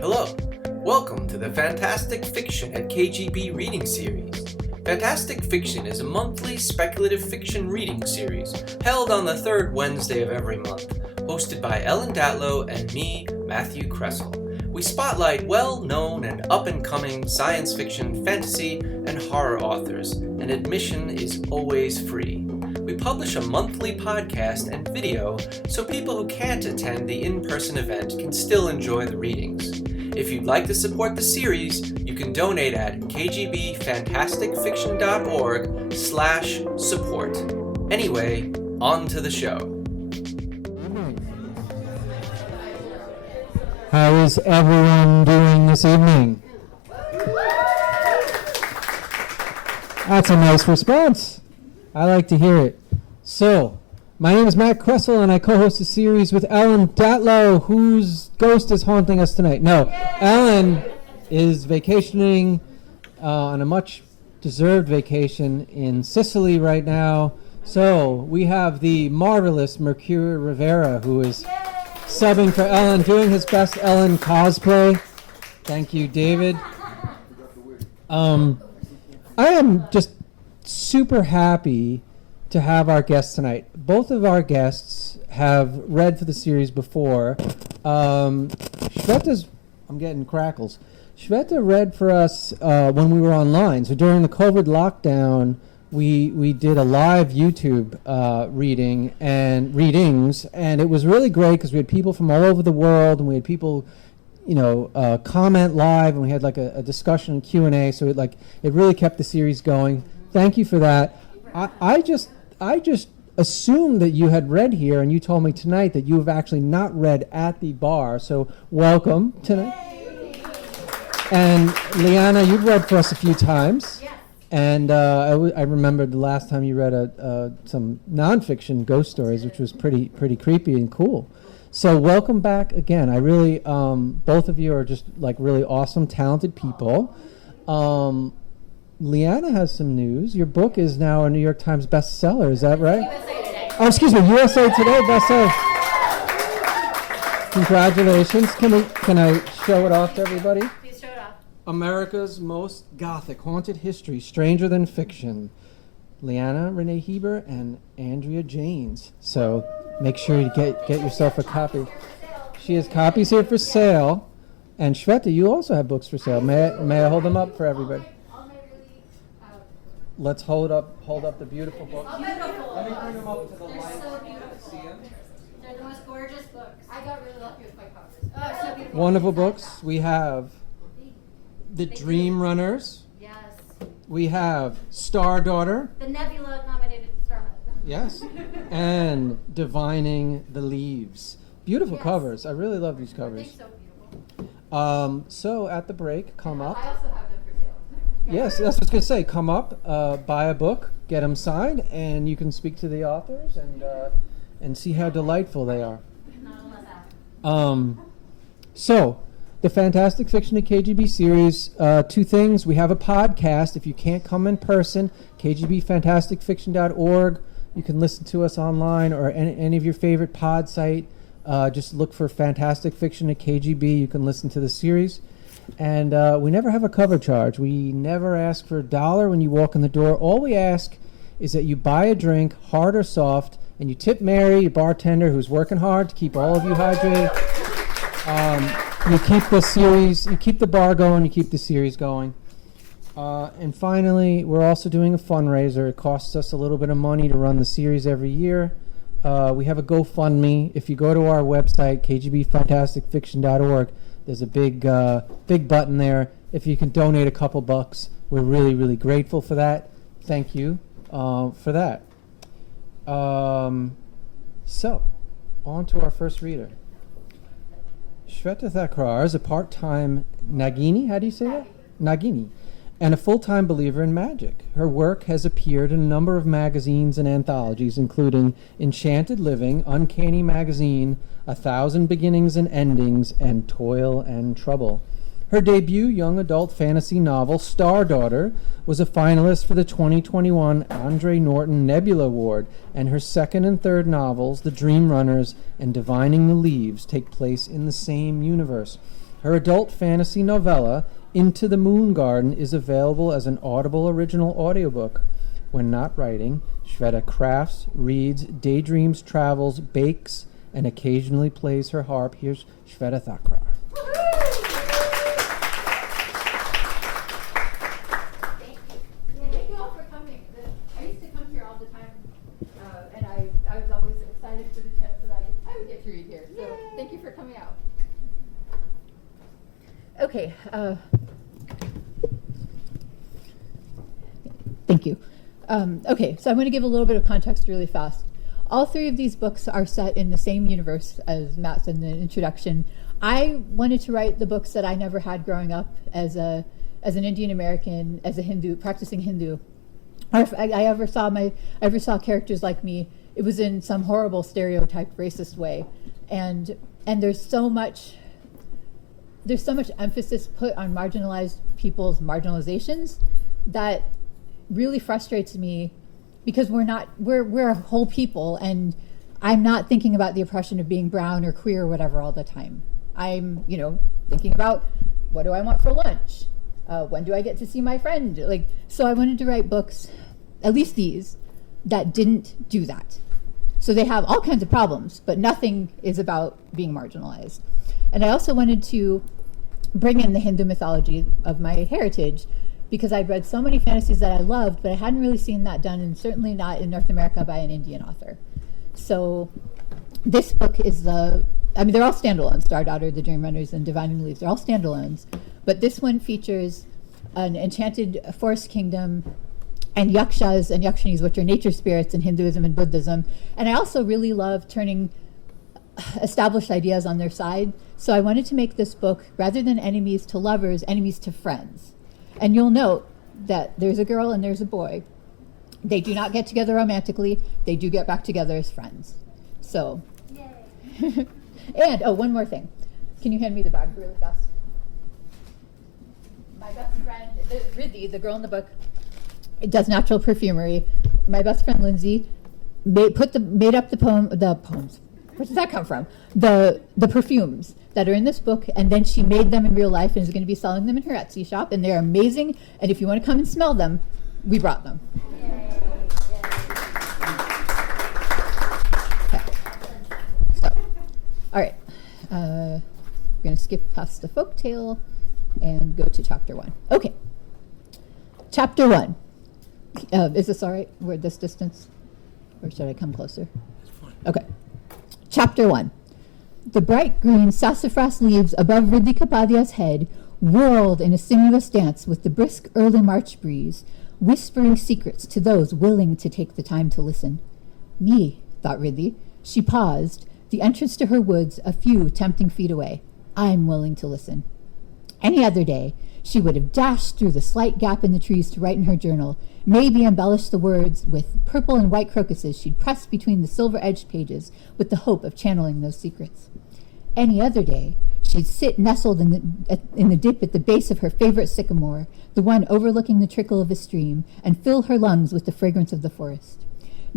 Hello, welcome to the Fantastic Fiction at KGB reading series. Fantastic Fiction is a monthly speculative fiction reading series held on the third Wednesday of every month, hosted by Ellen Datlow and me, Matthew Kressel. We spotlight well-known and up-and-coming science fiction, fantasy, and horror authors, and admission is always free. We publish a monthly podcast and video so people who can't attend the in-person event can still enjoy the readings. If you'd like to support the series, you can donate at kgbfantasticfiction.org/support. Anyway, on to the show. How is everyone doing this evening? That's a nice response. I like to hear it. So, my name is Matt Kressel, and I co-host a series with Ellen Datlow, whose ghost is haunting us tonight. No, Ellen is vacationing on a much-deserved vacation in Sicily right now. So, we have the marvelous Mercury Rivera, who is subbing for Ellen, doing his best Ellen cosplay. Thank you, David. I am just super happy to have our guests tonight. Both of our guests have read for the series before. Shveta's, I'm getting crackles. Shveta read for us when we were online. So during the COVID lockdown, we did a live YouTube readings, and it was really great because we had people from all over the world, and we had people, comment live, and we had like a discussion and Q&A. So it really kept the series going. Thank you for that. I just assumed that you had read here, and you told me tonight that you have actually not read at the bar. So welcome tonight. And Leanna, you've read for us a few times. Yes. And I remembered the last time you read some nonfiction ghost stories, which was pretty creepy and cool. So welcome back again. I really, both of you are just like really awesome, talented people. Leanna has some news. Your book is now a New York Times bestseller. Is that right? USA Today. Oh, excuse me, USA Today bestseller. Congratulations. Can I show it off to everybody? Please show it off. America's Most Gothic Haunted History, Stranger Than Fiction. Leanna Renee Hieber and Andrea Janes. So make sure you get yourself a copy. She has copies here for sale. And Shveta, you also have books for sale. May I hold them up for everybody? Let's hold up the beautiful books. Oh, beautiful. Let me bring them up to the light. They're so beautiful. See them? They're the most gorgeous books. I got really lucky with my covers. Oh, so beautiful. Wonderful books. We have The Dream Runners. Yes. We have Star Daughter. The Nebula nominated Star. Yes. And Divining the Leaves. Beautiful Yes. covers. I really love these They're covers. so beautiful. So at the break, come up. I also have them for sale. Yes, that's what I was going to say. Come up, buy a book, get them signed, and you can speak to the authors and see how delightful they are. Not unless So, the Fantastic Fiction at KGB series, two things. We have a podcast. If you can't come in person, kgbfantasticfiction.org. You can listen to us online or any of your favorite pod site. Just look for Fantastic Fiction at KGB. You can listen to the series. And we never have a cover charge. We never ask for $1 when you walk in the door. All we ask is that you buy a drink, hard or soft, and you tip Mary, your bartender, who's working hard to keep all of you hydrated. You keep the series, you keep the bar going, you keep the series going. And finally, we're also doing a fundraiser. It costs us a little bit of money to run the series every year. We have a GoFundMe. If you go to our website, kgbfantasticfiction.org, there's a big button there. If you can donate a couple bucks, we're really, really grateful for that. Thank you for that. So, on to our first reader. Shveta Thakrar is a part-time Nagini, how do you say that? Nagini, and a full-time believer in magic. Her work has appeared in a number of magazines and anthologies, including Enchanted Living, Uncanny Magazine, 1,000 Beginnings and Endings, and Toil and Trouble. Her debut young adult fantasy novel, Star Daughter, was a finalist for the 2021 Andre Norton Nebula Award, and her second and third novels, The Dream Runners and Divining the Leaves, take place in the same universe. Her adult fantasy novella, Into the Moon Garden, is available as an Audible original audiobook. When not writing, Shveta crafts, reads, daydreams, travels, bakes, and occasionally plays her harp. Here's Shveta Thakrar. Thank you all for coming. I used to come here all the time, and I was always excited for the chance that I would get to read here. So thank you for coming out. Okay. Thank you. Okay, so I'm going to give a little bit of context really fast. All three of these books are set in the same universe, as Matt said in the introduction. I wanted to write the books that I never had growing up as an Indian American, as a Hindu, practicing Hindu. Or if I ever saw characters like me, it was in some horrible stereotyped racist way. And there's so much emphasis put on marginalized people's marginalizations that really frustrates me, because we're a whole people, and I'm not thinking about the oppression of being brown or queer or whatever all the time. I'm, thinking about, what do I want for lunch? When do I get to see my friend? So I wanted to write books, at least these, that didn't do that. So they have all kinds of problems, but nothing is about being marginalized. And I also wanted to bring in the Hindu mythology of my heritage, because I'd read so many fantasies that I loved, but I hadn't really seen that done, and certainly not in North America by an Indian author. So this book is they're all standalones, Star Daughter, The Dream Runners, and Divining Leaves. They're all standalones. But this one features an enchanted forest kingdom and yakshas and yakshinis, which are nature spirits in Hinduism and Buddhism. And I also really love turning established ideas on their side. So I wanted to make this book, rather than enemies to lovers, enemies to friends. And you'll note that there's a girl and there's a boy. They do not get together romantically. They do get back together as friends. So, yay. And, one more thing. Can you hand me the bag really fast? My best friend, Riddhi, the girl in the book, does natural perfumery. My best friend, Lindsay, made up the poems. Where does that come from? The perfumes that are in this book, and then she made them in real life and is going to be selling them in her Etsy shop, and they're amazing. And if you want to come and smell them, we brought them. Okay. So, all right. We're going to skip past the folktale and go to chapter 1. Okay. Chapter 1. Is this all right? We're at this distance? Or should I come closer? That's fine. Okay. Chapter 1. The bright green sassafras leaves above Riddhi Kapadia's head whirled in a sinuous dance with the brisk early March breeze, whispering secrets to those willing to take the time to listen. Me, thought Riddhi. She paused, the entrance to her woods a few tempting feet away. I'm willing to listen. Any other day, she would have dashed through the slight gap in the trees to write in her journal, maybe embellish the words with purple and white crocuses she'd pressed between the silver-edged pages with the hope of channeling those secrets. Any other day, she'd sit nestled in the dip at the base of her favorite sycamore, the one overlooking the trickle of a stream, and fill her lungs with the fragrance of the forest.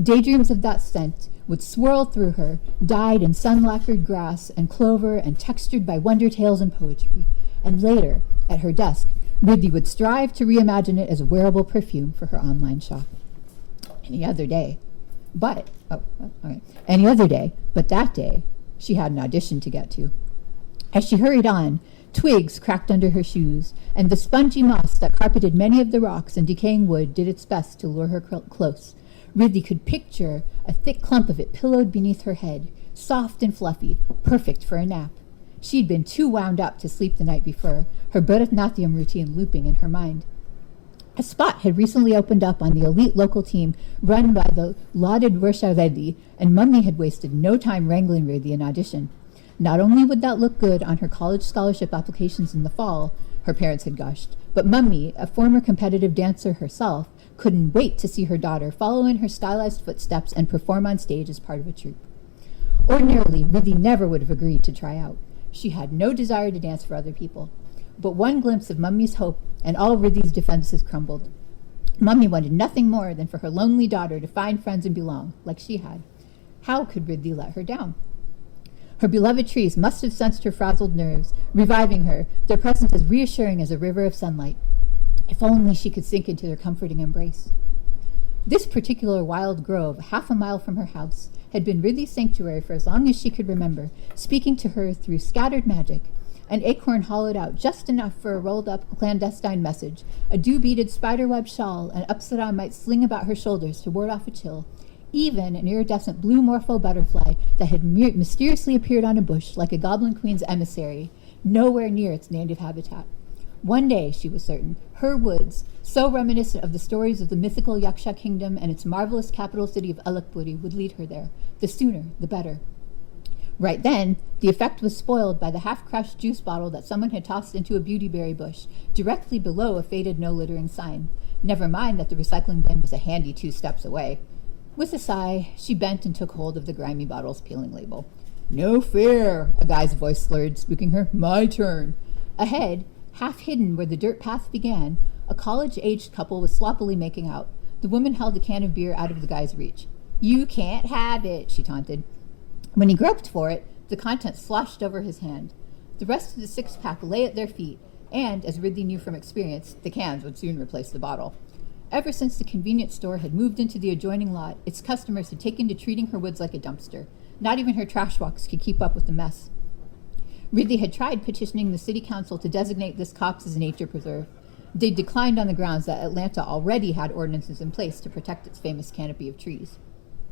Daydreams of that scent would swirl through her, dyed in sun-lacquered grass and clover and textured by wonder tales and poetry. And later, at her desk, Riddhi would strive to reimagine it as a wearable perfume for her online shop. Any other day, but that day, she had an audition to get to. As she hurried on, twigs cracked under her shoes, and the spongy moss that carpeted many of the rocks and decaying wood did its best to lure her close. Riddhi could picture a thick clump of it pillowed beneath her head, soft and fluffy, perfect for a nap. She'd been too wound up to sleep the night before, her Bharatanatyam routine looping in her mind. A spot had recently opened up on the elite local team run by the lauded Varsha Reddy, and Mummy had wasted no time wrangling Riddhi in audition. Not only would that look good on her college scholarship applications in the fall, her parents had gushed, but Mummy, a former competitive dancer herself, couldn't wait to see her daughter follow in her stylized footsteps and perform on stage as part of a troupe. Ordinarily, Riddhi never would have agreed to try out. She had no desire to dance for other people. But one glimpse of Mummy's hope, and all Riddhi's defenses crumbled. Mummy wanted nothing more than for her lonely daughter to find friends and belong, like she had. How could Riddhi let her down? Her beloved trees must have sensed her frazzled nerves, reviving her, their presence as reassuring as a river of sunlight. If only she could sink into their comforting embrace. This particular wild grove, half a mile from her house, had been Ridley's sanctuary for as long as she could remember, speaking to her through scattered magic. An acorn hollowed out just enough for a rolled-up clandestine message, a dew-beaded spiderweb shawl an upside-down might sling about her shoulders to ward off a chill, even an iridescent blue morpho butterfly that had mysteriously appeared on a bush like a goblin queen's emissary, nowhere near its native habitat. One day, she was certain, her woods, so reminiscent of the stories of the mythical Yaksha kingdom and its marvelous capital city of Alakpuri, would lead her there. The sooner, the better. Right then, the effect was spoiled by the half-crushed juice bottle that someone had tossed into a beautyberry bush, directly below a faded no-littering sign. Never mind that the recycling bin was a handy 2 steps away. With a sigh, she bent and took hold of the grimy bottle's peeling label. "No fair," a guy's voice slurred, spooking her. "My turn." Ahead, half hidden where the dirt path began, a college-aged couple was sloppily making out. The woman held a can of beer out of the guy's reach. "You can't have it," she taunted. When he groped for it, the contents sloshed over his hand. The rest of the 6-pack lay at their feet, and, as Ridley knew from experience, the cans would soon replace the bottle. Ever since the convenience store had moved into the adjoining lot, its customers had taken to treating her woods like a dumpster. Not even her trash walks could keep up with the mess. Ridley had tried petitioning the city council to designate this copse as a nature preserve. They declined on the grounds that Atlanta already had ordinances in place to protect its famous canopy of trees.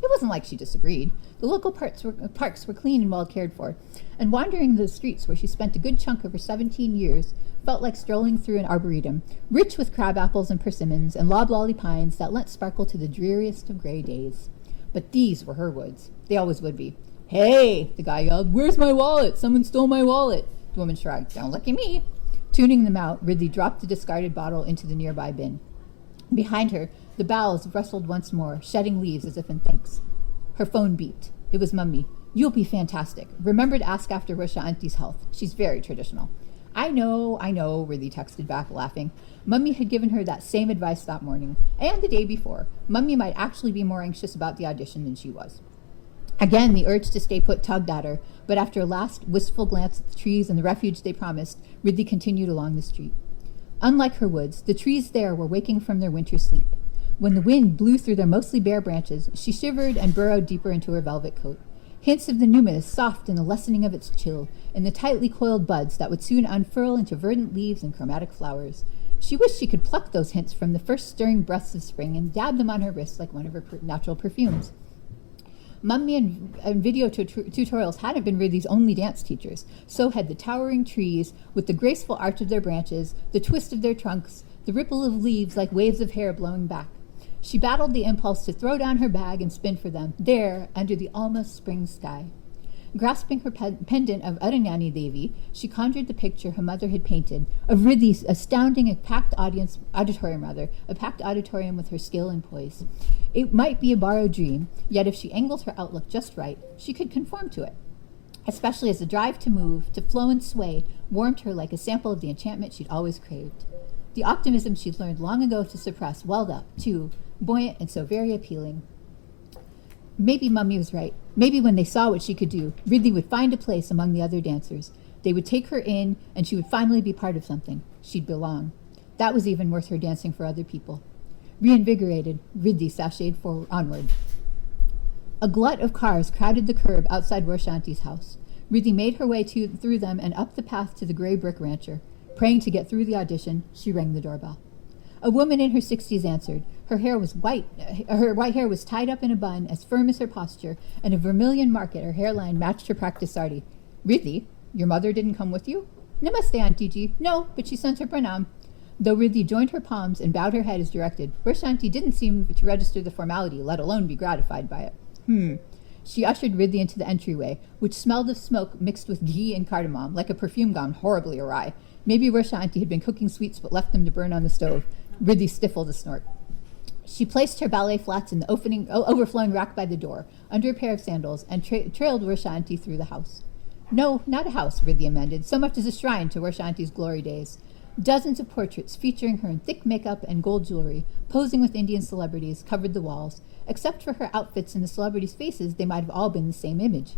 It wasn't like she disagreed. The local parks were clean and well cared for, and wandering the streets where she spent a good chunk of her 17 years felt like strolling through an arboretum, rich with crabapples and persimmons and loblolly pines that lent sparkle to the dreariest of gray days. But these were her woods. They always would be. "Hey," the guy yelled, "where's my wallet? Someone stole my wallet." The woman shrugged. "Don't look at me." Tuning them out, Ridley dropped the discarded bottle into the nearby bin. Behind her, the boughs rustled once more, shedding leaves as if in thanks. Her phone beeped. It was Mummy. "You'll be fantastic. Remember to ask after Rusha Auntie's health. She's very traditional." I know, Ridley texted back, laughing. Mummy had given her that same advice that morning, and the day before. Mummy might actually be more anxious about the audition than she was. Again, the urge to stay put tugged at her, but after a last wistful glance at the trees and the refuge they promised, Ridley continued along the street. Unlike her woods, the trees there were waking from their winter sleep. When the wind blew through their mostly bare branches, she shivered and burrowed deeper into her velvet coat. Hints of the numinous soft in the lessening of its chill, in the tightly coiled buds that would soon unfurl into verdant leaves and chromatic flowers. She wished she could pluck those hints from the first stirring breaths of spring and dab them on her wrists like one of her natural perfumes. Mummy and video tutorials hadn't been Ridley's only dance teachers. So had the towering trees, with the graceful arch of their branches, the twist of their trunks, the ripple of leaves like waves of hair blowing back. She battled the impulse to throw down her bag and spin for them, there, under the almost spring sky. Grasping her pendant of Aranyani Devi, she conjured the picture her mother had painted of Ridley's astounding a packed auditorium with her skill and poise. It might be a borrowed dream, yet if she angled her outlook just right, she could conform to it, especially as the drive to move, to flow and sway, warmed her like a sample of the enchantment she'd always craved. The optimism she'd learned long ago to suppress welled up, too, buoyant and so very appealing. Maybe Mummy was right. Maybe when they saw what she could do, Ridley would find a place among the other dancers. They would take her in, and she would finally be part of something. She'd belong. That was even worth her dancing for other people. Reinvigorated, Ridley sashayed onward. A glut of cars crowded the curb outside Roshanti's house. Ridley made her way through them and up the path to the gray brick rancher. Praying to get through the audition, she rang the doorbell. A woman in her 60s answered. Her white hair was tied up in a bun, as firm as her posture, and a vermilion mark at her hairline matched her practice sari. "Ridley, your mother didn't come with you?" "Namaste, Auntie Ji." "No, but she sent her pranam." Though Ridley joined her palms and bowed her head as directed, Roshanti didn't seem to register the formality, let alone be gratified by it. She ushered Ridley into the entryway, which smelled of smoke mixed with ghee and cardamom, like a perfume gone horribly awry. Maybe Roshanti had been cooking sweets but left them to burn on the stove. Ridley stifled a snort. She placed her ballet flats in the overflowing rack by the door, under a pair of sandals, and trailed Roshanti through the house. "No, not a house," Ridley amended, "so much as a shrine to Roshanti's glory days. Dozens of portraits featuring her in thick makeup and gold jewelry, posing with Indian celebrities, covered the walls. Except for her outfits and the celebrities' faces, they might have all been the same image.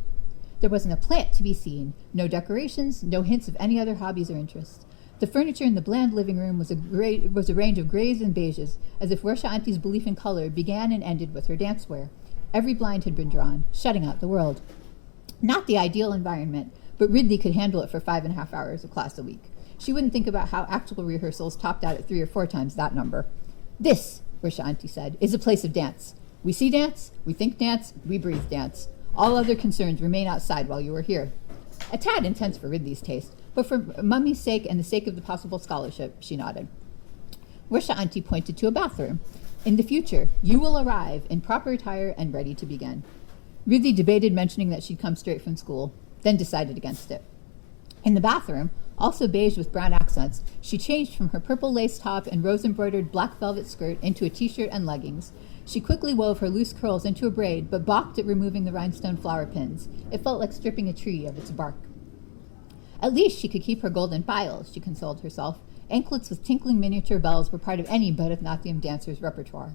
There wasn't a plant to be seen, no decorations, no hints of any other hobbies or interests. The furniture in the bland living room was a range of grays and beiges, as if Russia Auntie's belief in color began and ended with her dancewear. Every blind had been drawn, shutting out the world. Not the ideal environment, but Ridley could handle it for 5.5 hours of class a week. She wouldn't think about how actual rehearsals topped out at 3 or 4 times that number. This, Russia Auntie said, is a place of dance. We see dance, we think dance, we breathe dance. All other concerns remain outside while you are here. A tad intense for Ridley's taste, but for Mummy's sake and the sake of the possible scholarship, she nodded. Russia Auntie pointed to a bathroom. In the future, you will arrive in proper attire and ready to begin. Ridley debated mentioning that she'd come straight from school, then decided against it. In the bathroom, also beige with brown accents, she changed from her purple lace top and rose-embroidered black velvet skirt into a t-shirt and leggings. She quickly wove her loose curls into a braid, but balked at removing the rhinestone flower pins. It felt like stripping a tree of its bark. At least she could keep her golden files, she consoled herself. Anklets with tinkling miniature bells were part of any Bharatanatyam dancer's repertoire.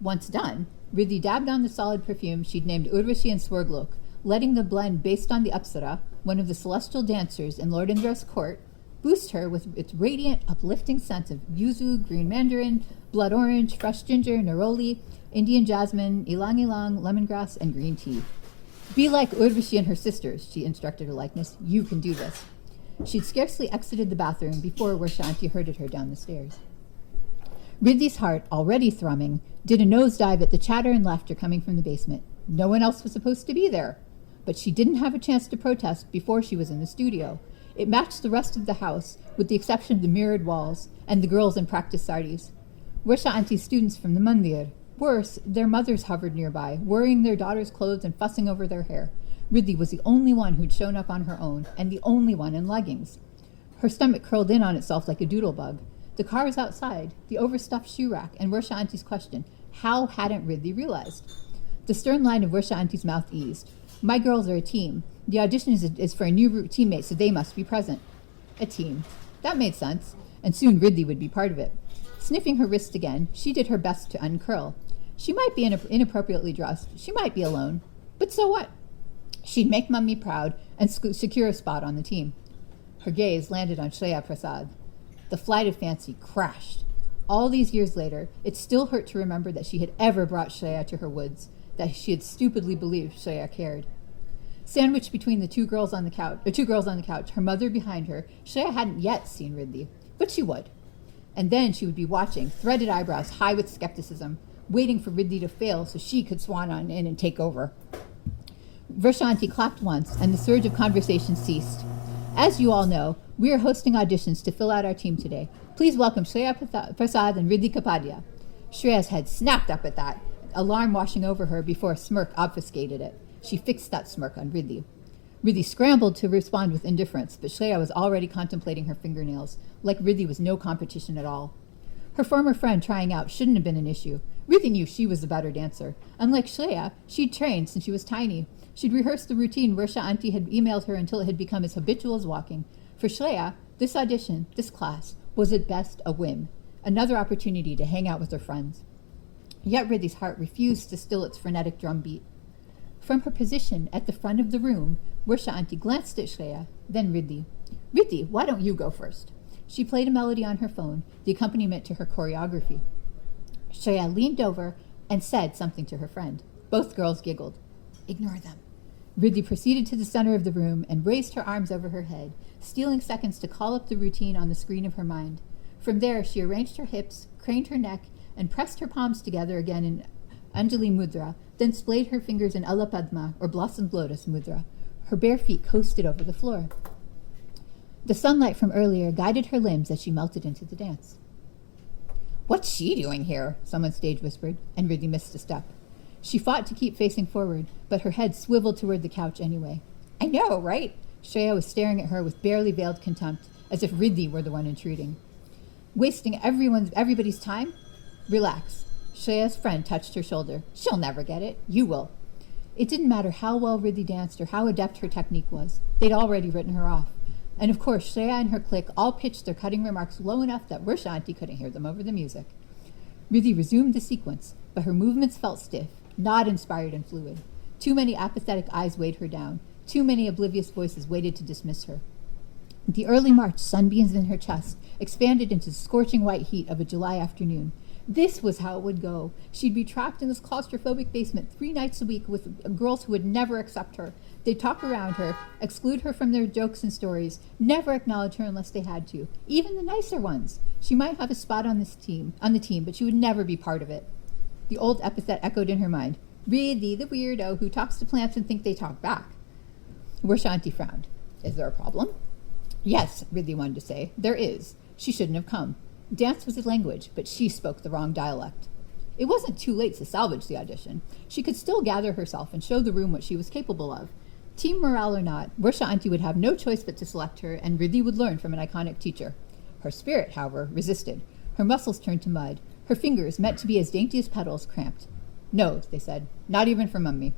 Once done, Ridley dabbed on the solid perfume she'd named Urvashi and Swarglok, letting the blend based on the Apsara, one of the celestial dancers in Lord Indra's court, boost her with its radiant, uplifting scent of yuzu, green mandarin, blood orange, fresh ginger, neroli, Indian jasmine, ylang-ylang, lemongrass, and green tea. Be like Urvashi and her sisters, she instructed her likeness. You can do this. She'd scarcely exited the bathroom before Russia Auntie herded her down the stairs. Ridley's heart, already thrumming, did a nosedive at the chatter and laughter coming from the basement. No one else was supposed to be there. But she didn't have a chance to protest before she was in the studio. It matched the rest of the house, with the exception of the mirrored walls and the girls in practice saris. Russia Auntie's students from the mandir. Worse, their mothers hovered nearby, worrying their daughters' clothes and fussing over their hair. Ridley was the only one who'd shown up on her own, and the only one in leggings. Her stomach curled in on itself like a doodlebug. The car was outside, the overstuffed shoe rack, and Russia Auntie's question, how hadn't Ridley realized? The stern line of Russia Auntie's mouth eased. My girls are a team. The audition is for a new teammate, so they must be present. A team. That made sense, and soon Ridley would be part of it. Sniffing her wrist again, she did her best to uncurl. She might be inappropriately dressed. She might be alone. But so what? She'd make Mummy proud and secure a spot on the team. Her gaze landed on Shreya Prasad. The flight of fancy crashed. All these years later, it still hurt to remember that she had ever brought Shreya to her woods, that she had stupidly believed Shreya cared. Sandwiched between the two girls on the couch, her mother behind her, Shreya hadn't yet seen Ridley, but she would. And then she would be watching, threaded eyebrows high with skepticism, waiting for Ridley to fail so she could swan on in and take over. Russia Auntie clapped once, and the surge of conversation ceased. As you all know, we are hosting auditions to fill out our team today. Please welcome Shreya Prasad and Ridley Kapadia. Shreya's head snapped up at that, alarm washing over her before a smirk obfuscated it. She fixed that smirk on Ridley. Ridley scrambled to respond with indifference, but Shreya was already contemplating her fingernails, like Ridley was no competition at all. Her former friend trying out shouldn't have been an issue. Ridley knew she was the better dancer. Unlike Shreya, she'd trained since she was tiny. She'd rehearsed the routine Russia Auntie had emailed her until it had become as habitual as walking. For Shreya, this audition, this class, was at best a whim, another opportunity to hang out with her friends. Yet Ridley's heart refused to still its frenetic drumbeat. From her position at the front of the room, Russia Auntie glanced at Shreya, then Ridley. Ridley, why don't you go first? She played a melody on her phone, the accompaniment to her choreography. Shreya leaned over and said something to her friend. Both girls giggled. Ignore them. Ridley proceeded to the center of the room and raised her arms over her head, stealing seconds to call up the routine on the screen of her mind. From there, she arranged her hips, craned her neck, and pressed her palms together again in Anjali Mudra, then splayed her fingers in Ala Padma, or Blossomed Lotus Mudra. Her bare feet coasted over the floor. The sunlight from earlier guided her limbs as she melted into the dance. What's she doing here? Someone stage whispered, and Ridley missed a step. She fought to keep facing forward, but her head swiveled toward the couch anyway. I know, right? Shreya was staring at her with barely veiled contempt, as if Ridley were the one intruding. Wasting everybody's time? Relax. Shreya's friend touched her shoulder. She'll never get it. You will. It didn't matter how well Ridley danced or how adept her technique was. They'd already written her off. And of course, Shreya and her clique all pitched their cutting remarks low enough that Russia Auntie couldn't hear them over the music. Ridley resumed the sequence, but her movements felt stiff, not inspired and fluid. Too many apathetic eyes weighed her down. Too many oblivious voices waited to dismiss her. The early March sunbeams in her chest expanded into the scorching white heat of a July afternoon. This was how it would go. She'd be trapped in this claustrophobic basement 3 nights a week with girls who would never accept her. They'd talk around her, exclude her from their jokes and stories, never acknowledge her unless they had to, even the nicer ones. She might have a spot on the team, but she would never be part of it. The old epithet echoed in her mind. Really, the weirdo who talks to plants and think they talk back. Warshanti frowned. Is there a problem? Yes, Ridley wanted to say. There is. She shouldn't have come. Dance was a language, but she spoke the wrong dialect. It wasn't too late to salvage the audition. She could still gather herself and show the room what she was capable of. Team morale or not, Warsha Auntie would have no choice but to select her, and Ridley would learn from an iconic teacher. Her spirit, however, resisted. Her muscles turned to mud. Her fingers, meant to be as dainty as petals, cramped. No, they said, not even for Mummy.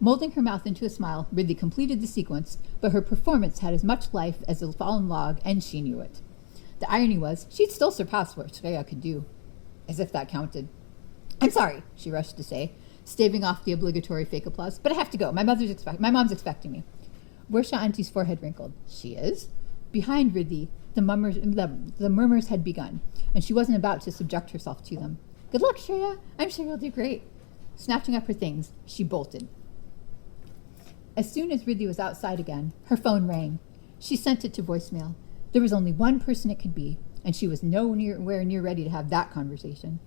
Molding her mouth into a smile, Ridley completed the sequence, but her performance had as much life as a fallen log, and she knew it. The irony was, she'd still surpassed what Shveta could do. As if that counted. I'm sorry, she rushed to say, staving off the obligatory fake applause, but I have to go. My mom's expecting me. Warsha Auntie's forehead wrinkled. She is? Behind Ridley, the murmurs had begun, and she wasn't about to subject herself to them. Good luck, Shreya. I'm sure you'll do great. Snatching up her things, she bolted. As soon as Ridley was outside again, her phone rang. She sent it to voicemail. There was only one person it could be, and she was nowhere near ready to have that conversation.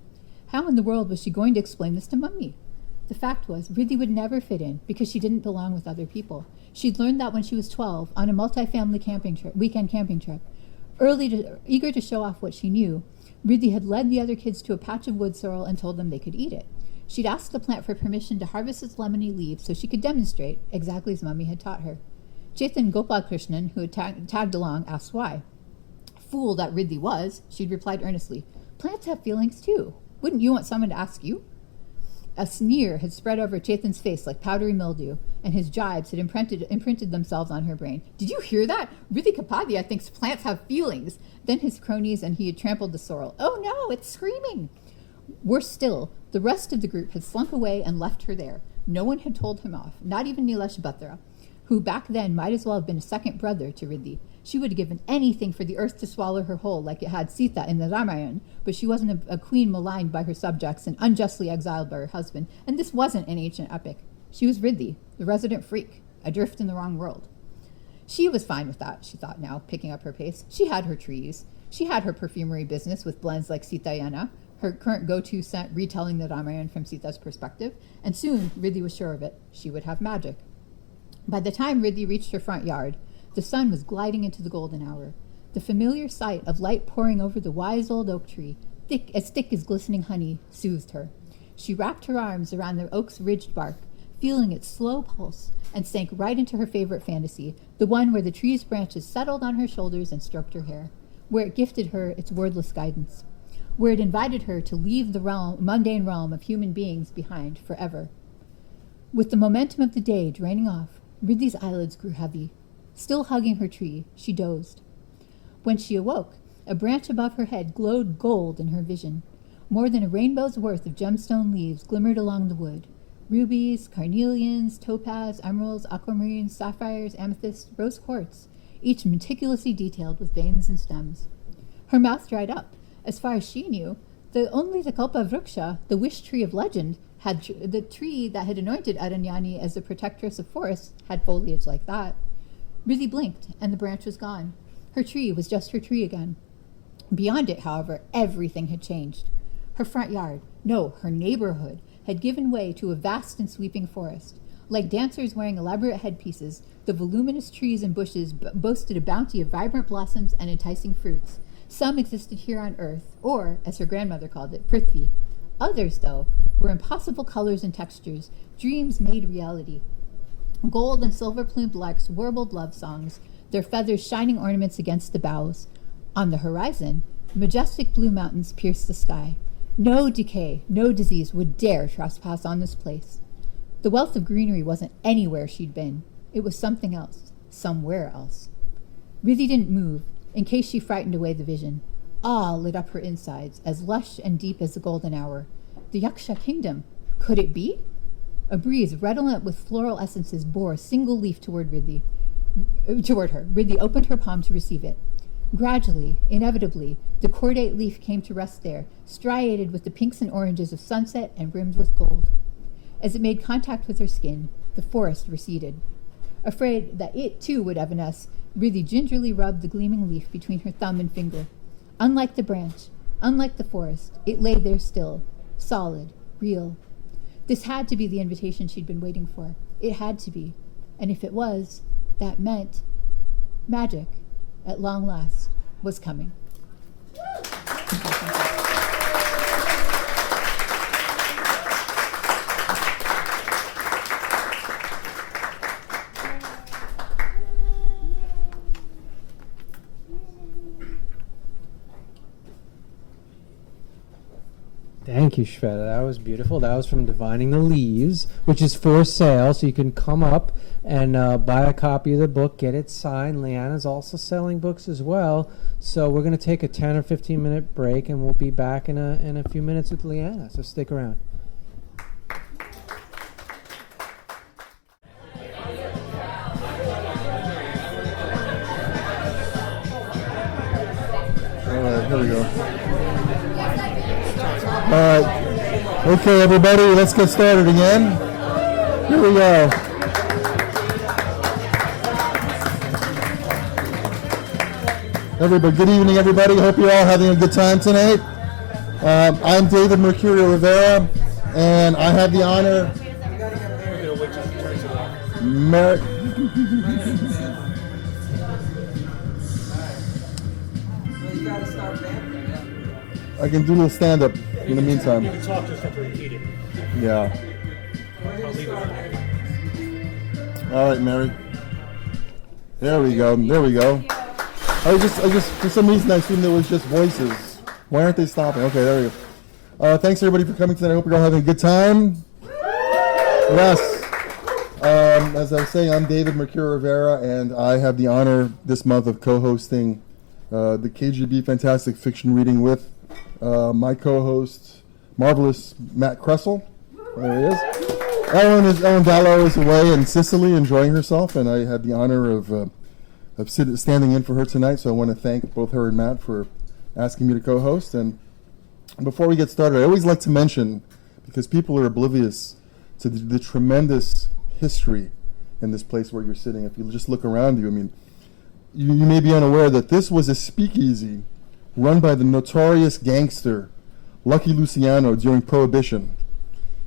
How in the world was she going to explain this to Mummy? The fact was, Ridley would never fit in because she didn't belong with other people. She'd learned that when she was 12 on a multi-family weekend camping trip. Eager to show off what she knew, Ridley had led the other kids to a patch of wood sorrel and told them they could eat it. She'd asked the plant for permission to harvest its lemony leaves so she could demonstrate, exactly as Mummy had taught her. Chetan Gopalakrishnan, who had tagged along, asked why. Fool that Ridley was, she'd replied earnestly, plants have feelings too. Wouldn't you want someone to ask you? A sneer had spread over Chetan's face like powdery mildew, and his jibes had imprinted themselves on her brain. Did you hear that? Ridley Kapadia thinks plants have feelings. Then his cronies and he had trampled the sorrel. Oh no, it's screaming. Worse still, the rest of the group had slunk away and left her there. No one had told him off, not even Nilesh Batra, who back then might as well have been a second brother to Ridley. She would have given anything for the earth to swallow her whole like it had Sita in the Ramayana, but she wasn't a queen maligned by her subjects and unjustly exiled by her husband, and this wasn't an ancient epic. She was Ridley, the resident freak, adrift in the wrong world. She was fine with that, she thought now, picking up her pace. She had her trees. She had her perfumery business with blends like Sitayana, her current go-to scent retelling the Ramayana from Sita's perspective, and soon, Ridley was sure of it, she would have magic. By the time Ridley reached her front yard, the sun was gliding into the golden hour. The familiar sight of light pouring over the wise old oak tree, thick as glistening honey, soothed her. She wrapped her arms around the oak's ridged bark, feeling its slow pulse, and sank right into her favorite fantasy, the one where the tree's branches settled on her shoulders and stroked her hair, where it gifted her its wordless guidance, where it invited her to leave the mundane realm of human beings behind forever. With the momentum of the day draining off, Ridley's eyelids grew heavy. Still hugging her tree, she dozed. When she awoke, a branch above her head glowed gold in her vision. More than a rainbow's worth of gemstone leaves glimmered along the wood. Rubies, carnelians, topaz, emeralds, aquamarines, sapphires, amethysts, rose quartz, each meticulously detailed with veins and stems. Her mouth dried up. As far as she knew, only the Kalpa Vriksha, the wish tree of legend, the tree that had anointed Aranyani as the protectress of forests, had foliage like that. Ridley blinked, and the branch was gone. Her tree was just her tree again. Beyond it, however, everything had changed. Her front yard, no, her neighborhood, had given way to a vast and sweeping forest. Like dancers wearing elaborate headpieces, the voluminous trees and bushes boasted a bounty of vibrant blossoms and enticing fruits. Some existed here on earth, or, as her grandmother called it, Prithvi. Others, though, were impossible colors and textures, dreams made reality. Gold and silver-plumed larks warbled love songs, their feathers shining ornaments against the boughs. On the horizon, majestic blue mountains pierced the sky. No decay, no disease would dare trespass on this place. The wealth of greenery wasn't anywhere she'd been. It was something else, somewhere else. Ridley didn't move, in case she frightened away the vision. Awe lit up her insides, as lush and deep as the golden hour. The Yaksha kingdom. Could it be? A breeze redolent with floral essences bore a single leaf toward her. Ridley opened her palm to receive it. Gradually, inevitably, the cordate leaf came to rest there, striated with the pinks and oranges of sunset and rimmed with gold. As it made contact with her skin, the forest receded. Afraid that it, too, would evanesce, Ridley gingerly rubbed the gleaming leaf between her thumb and finger. Unlike the branch, unlike the forest, it lay there still, solid, real. This had to be the invitation she'd been waiting for. It had to be. And if it was, that meant magic, at long last, was coming. Thank you, Shveta. That was beautiful. That was from Divining the Leaves, which is for sale, so you can come up and buy a copy of the book, get it signed. Leanna's also selling books as well. So we're going to take a 10 or 15 minute break, and we'll be back in a few minutes with Leanna. So stick around. All right, here we go. All right. Okay, everybody, let's get started again. Here we go. Everybody, good evening, everybody. Hope you're all having a good time tonight. I'm David Mercurio Rivera, and I have the honor. I can do a little stand-up in the meantime. You can talk just after you eat it. Yeah. I'll leave it. All right, Mary. There we go. There we go. I just, for some reason, I assumed there was just voices. Why aren't they stopping? Okay, there we go. Thanks, everybody, for coming tonight. I hope you're all having a good time. Yes. As I was saying, I'm David Mercurio Rivera, and I have the honor this month of co-hosting the KGB Fantastic Fiction Reading with my co-host, marvelous Matt Kressel. There he is. Ellen Dallow is away in Sicily enjoying herself, and I had the honor of standing in for her tonight, so I want to thank both her and Matt for asking me to co-host. And before we get started, I always like to mention, because people are oblivious to the tremendous history in this place where you're sitting. If you just look around you, I mean, you may be unaware that this was a speakeasy run by the notorious gangster Lucky Luciano during Prohibition.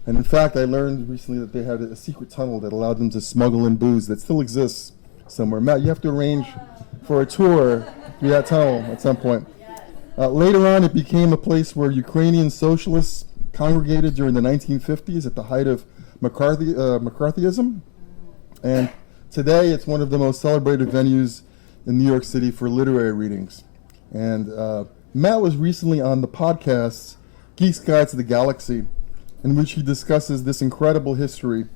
And in fact, I learned recently that they had a secret tunnel that allowed them to smuggle in booze that still exists somewhere. Matt, you have to arrange for a tour through that tunnel at some point. Later on, it became a place where Ukrainian socialists congregated during the 1950s at the height of McCarthyism. And today, it's one of the most celebrated venues in New York City for literary readings. And Matt was recently on the podcast Geek's Guide to the Galaxy, in which he discusses this incredible history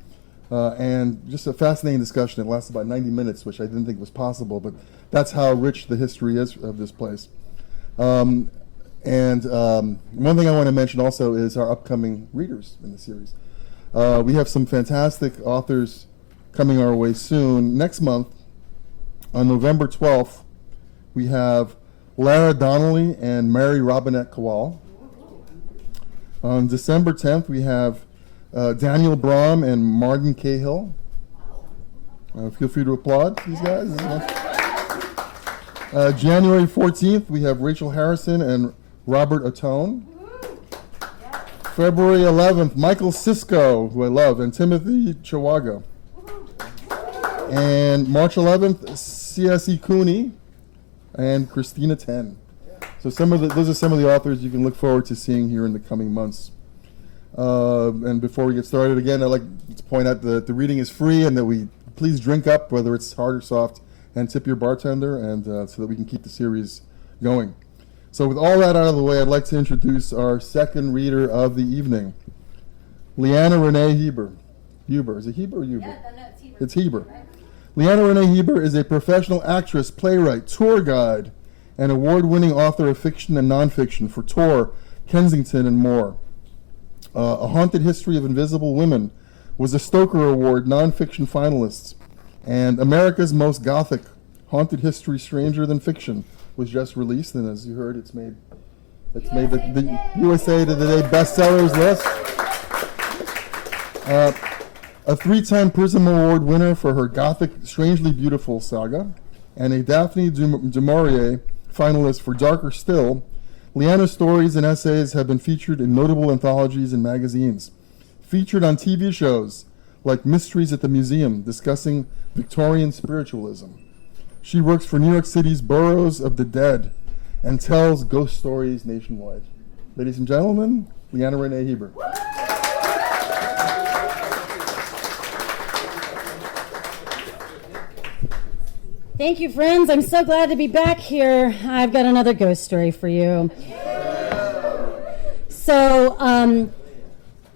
and just a fascinating discussion. It lasted about 90 minutes, which I didn't think was possible, but that's how rich the history is of this place. One thing I want to mention also is our upcoming readers in the series. We have some fantastic authors coming our way soon. Next month, on November 12th, we have Lara Donnelly and Mary Robinette Kowal. On December 10th, we have Daniel Brahm and Martin Cahill. Feel free to applaud these guys. January 14th, we have Rachel Harrison and Robert Ottone. February 11th, Michael Sisko, who I love, and Timothy Chiwaga. And March 11th, C.S.E. Cooney and Christina Ten. So those are some of the authors you can look forward to seeing here in the coming months. And before we get started, again, I'd like to point out that the reading is free and that we please drink up, whether it's hard or soft, and tip your bartender, and so that we can keep the series going. So with all that out of the way, I'd like to introduce our second reader of the evening, Leanna Renee Hieber. Hieber. Is it Hieber or Hieber? Yeah, no, it's Hieber. It's Hieber. Leanna Renee Hieber is a professional actress, playwright, tour guide, and award-winning author of fiction and nonfiction for Tor, Kensington, and more. A Haunted History of Invisible Women was a Stoker Award nonfiction finalist. And America's Most Gothic, Haunted History Stranger Than Fiction was just released, and as you heard, it's made the USA Today bestsellers list. A 3-time Prism Award winner for her Gothic Strangely Beautiful saga, and a Daphne du Maurier finalist for Darker Still. Leanna's stories and essays have been featured in notable anthologies and magazines, featured on TV shows like Mysteries at the Museum discussing Victorian Spiritualism. She works for New York City's Boroughs of the Dead and tells ghost stories nationwide. Ladies and gentlemen, Leanna Renee Hieber. Thank you, friends. I'm so glad to be back here. I've got another ghost story for you. So,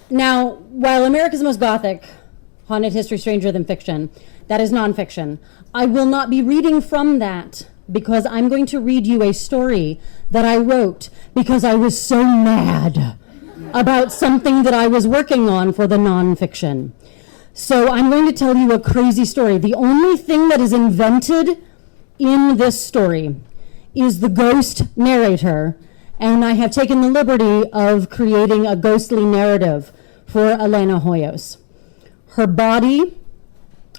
now, while America's Most Gothic, Haunted History Stranger Than Fiction, that is nonfiction, I will not be reading from that because I'm going to read you a story that I wrote because I was so mad about something that I was working on for the nonfiction. So I'm going to tell you a crazy story. The only thing that is invented in this story is the ghost narrator, and I have taken the liberty of creating a ghostly narrative for Elena Hoyos. Her body,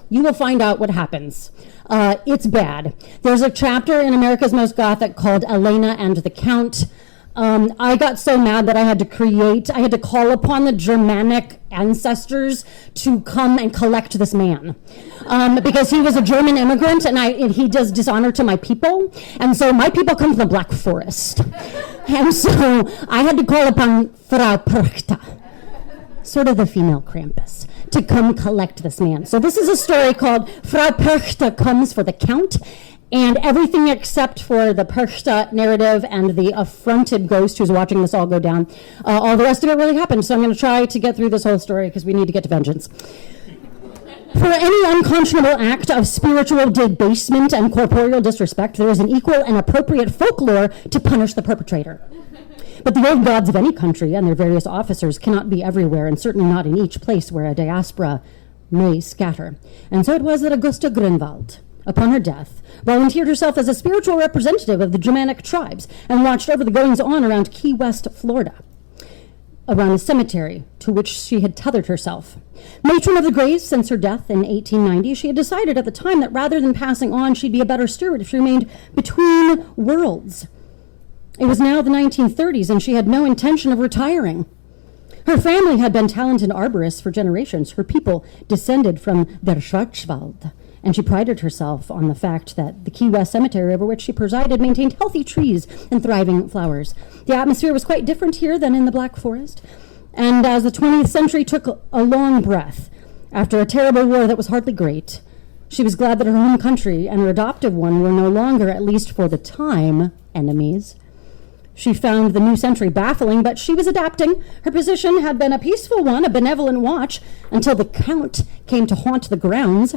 you will find out what happens. It's bad. There's a chapter in America's Most Gothic called Elena and the Count. I got so mad that I had to call upon the Germanic ancestors to come and collect this man. Because he was a German immigrant and he does dishonor to my people. And so my people come from the Black Forest. And so I had to call upon Frau Perchta, sort of the female Krampus, to come collect this man. So this is a story called Frau Perchta Comes for the Count. And everything except for the Perchta narrative and the affronted ghost who's watching this all go down, all the rest of it really happened. So I'm going to try to get through this whole story because we need to get to vengeance. For any unconscionable act of spiritual debasement and corporeal disrespect, there is an equal and appropriate folklore to punish the perpetrator. But the old gods of any country and their various officers cannot be everywhere, and certainly not in each place where a diaspora may scatter. And so it was that Augusta Grunwald, upon her death, volunteered herself as a spiritual representative of the Germanic tribes and watched over the goings-on around Key West, Florida, around a cemetery to which she had tethered herself. Matron of the graves since her death in 1890, she had decided at the time that rather than passing on, she'd be a better steward if she remained between worlds. It was now the 1930s, and she had no intention of retiring. Her family had been talented arborists for generations. Her people descended from der Schwarzwald, and she prided herself on the fact that the Key West Cemetery over which she presided maintained healthy trees and thriving flowers. The atmosphere was quite different here than in the Black Forest, and as the 20th century took a long breath, after a terrible war that was hardly great, she was glad that her home country and her adoptive one were no longer, at least for the time, enemies. She found the new century baffling, but she was adapting. Her position had been a peaceful one, a benevolent watch, until the Count came to haunt the grounds.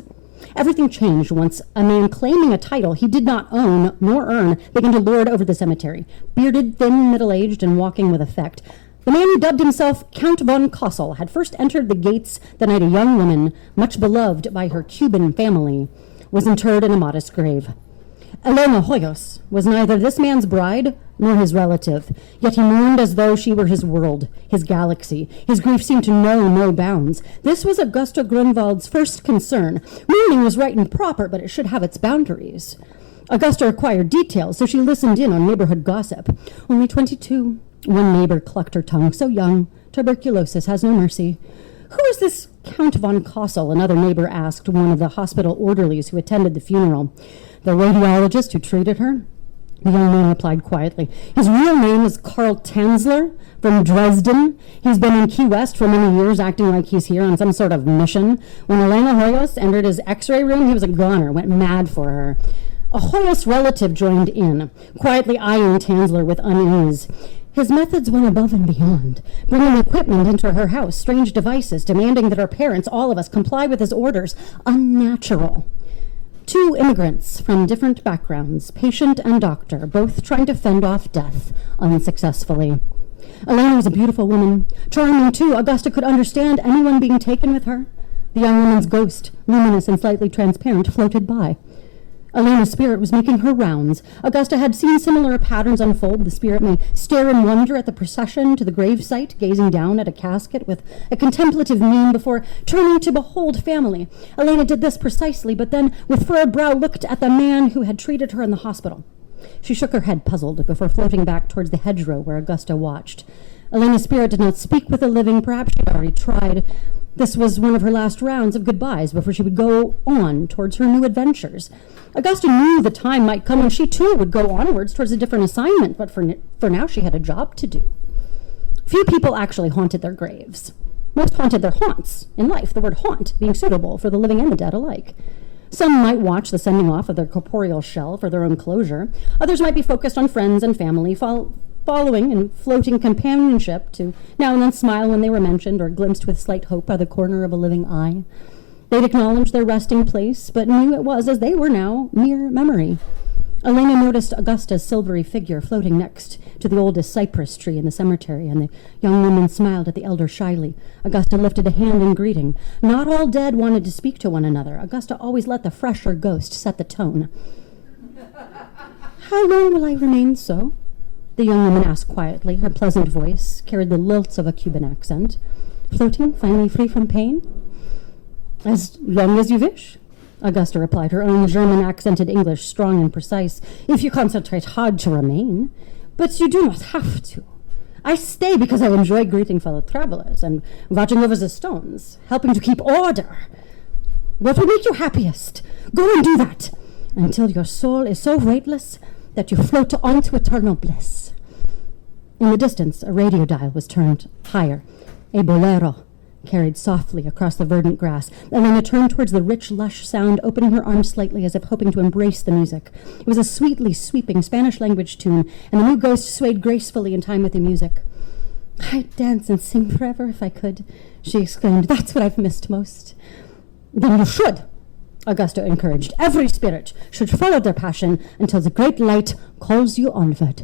Everything changed once a man claiming a title he did not own nor earn began to lord over the cemetery. Bearded, thin, middle-aged, and walking with effect, the man who dubbed himself Count von Kossel had first entered the gates the night a young woman, much beloved by her Cuban family, was interred in a modest grave. Elena Hoyos was neither this man's bride nor his relative, yet he mourned as though she were his world, his galaxy. His grief seemed to know no bounds. This was Augusta Grunwald's first concern. Mourning was right and proper, but it should have its boundaries. Augusta required details, so she listened in on neighborhood gossip. Only 22. One neighbor clucked her tongue. So young. Tuberculosis has no mercy. Who is this Count von Kossel? Another neighbor asked one of the hospital orderlies who attended the funeral. The radiologist who treated her? The young man replied quietly. His real name is Karl Tanzler from Dresden. He's been in Key West for many years, acting like he's here on some sort of mission. When Elena Hoyos entered his x-ray room, he was a goner, went mad for her. A Hoyos relative joined in, quietly eyeing Tanzler with unease. His methods went above and beyond, bringing equipment into her house, strange devices, demanding that her parents, all of us, comply with his orders. Unnatural. Two immigrants from different backgrounds, patient and doctor, both trying to fend off death unsuccessfully. Elena was a beautiful woman, charming too. Augusta could understand anyone being taken with her. The young woman's ghost, luminous and slightly transparent, floated by. Elena's spirit was making her rounds. Augusta had seen similar patterns unfold. The spirit may stare in wonder at the procession to the gravesite, gazing down at a casket with a contemplative mien before turning to behold family. Elena did this precisely, but then, with furrowed brow, looked at the man who had treated her in the hospital. She shook her head, puzzled, before floating back towards the hedgerow where Augusta watched. Elena's spirit did not speak with the living. Perhaps she had already tried. This was one of her last rounds of goodbyes before she would go on towards her new adventures. Augusta knew the time might come when she too would go onwards towards a different assignment, but for now she had a job to do. Few people actually haunted their graves. Most haunted their haunts in life, the word haunt being suitable for the living and the dead alike. Some might watch the sending off of their corporeal shell for their own closure. Others might be focused on friends and family, following and floating companionship to now and then smile when they were mentioned or glimpsed with slight hope by the corner of a living eye. They'd acknowledge their resting place, but knew it was, as they were now, mere memory. Elena noticed Augusta's silvery figure floating next to the oldest cypress tree in the cemetery, and the young woman smiled at the elder shyly. Augusta lifted a hand in greeting. Not all dead wanted to speak to one another. Augusta always let the fresher ghost set the tone. How long will I remain so? The young woman asked quietly. Her pleasant voice carried the lilts of a Cuban accent. Floating, finally free from pain? As long as you wish, Augusta replied, her own German-accented English strong and precise. If you concentrate hard to remain, but you do not have to. I stay because I enjoy greeting fellow travelers and watching over the stones, helping to keep order. What will make you happiest? Go and do that, until your soul is so weightless that you float on to eternal bliss. In the distance, a radio dial was turned higher. A bolero carried softly across the verdant grass. Elena turned towards the rich, lush sound, opening her arms slightly as if hoping to embrace the music. It was a sweetly sweeping Spanish-language tune, and the new ghost swayed gracefully in time with the music. I'd dance and sing forever if I could, she exclaimed. That's what I've missed most. Then you should, Augusta encouraged. Every spirit should follow their passion until the great light calls you onward.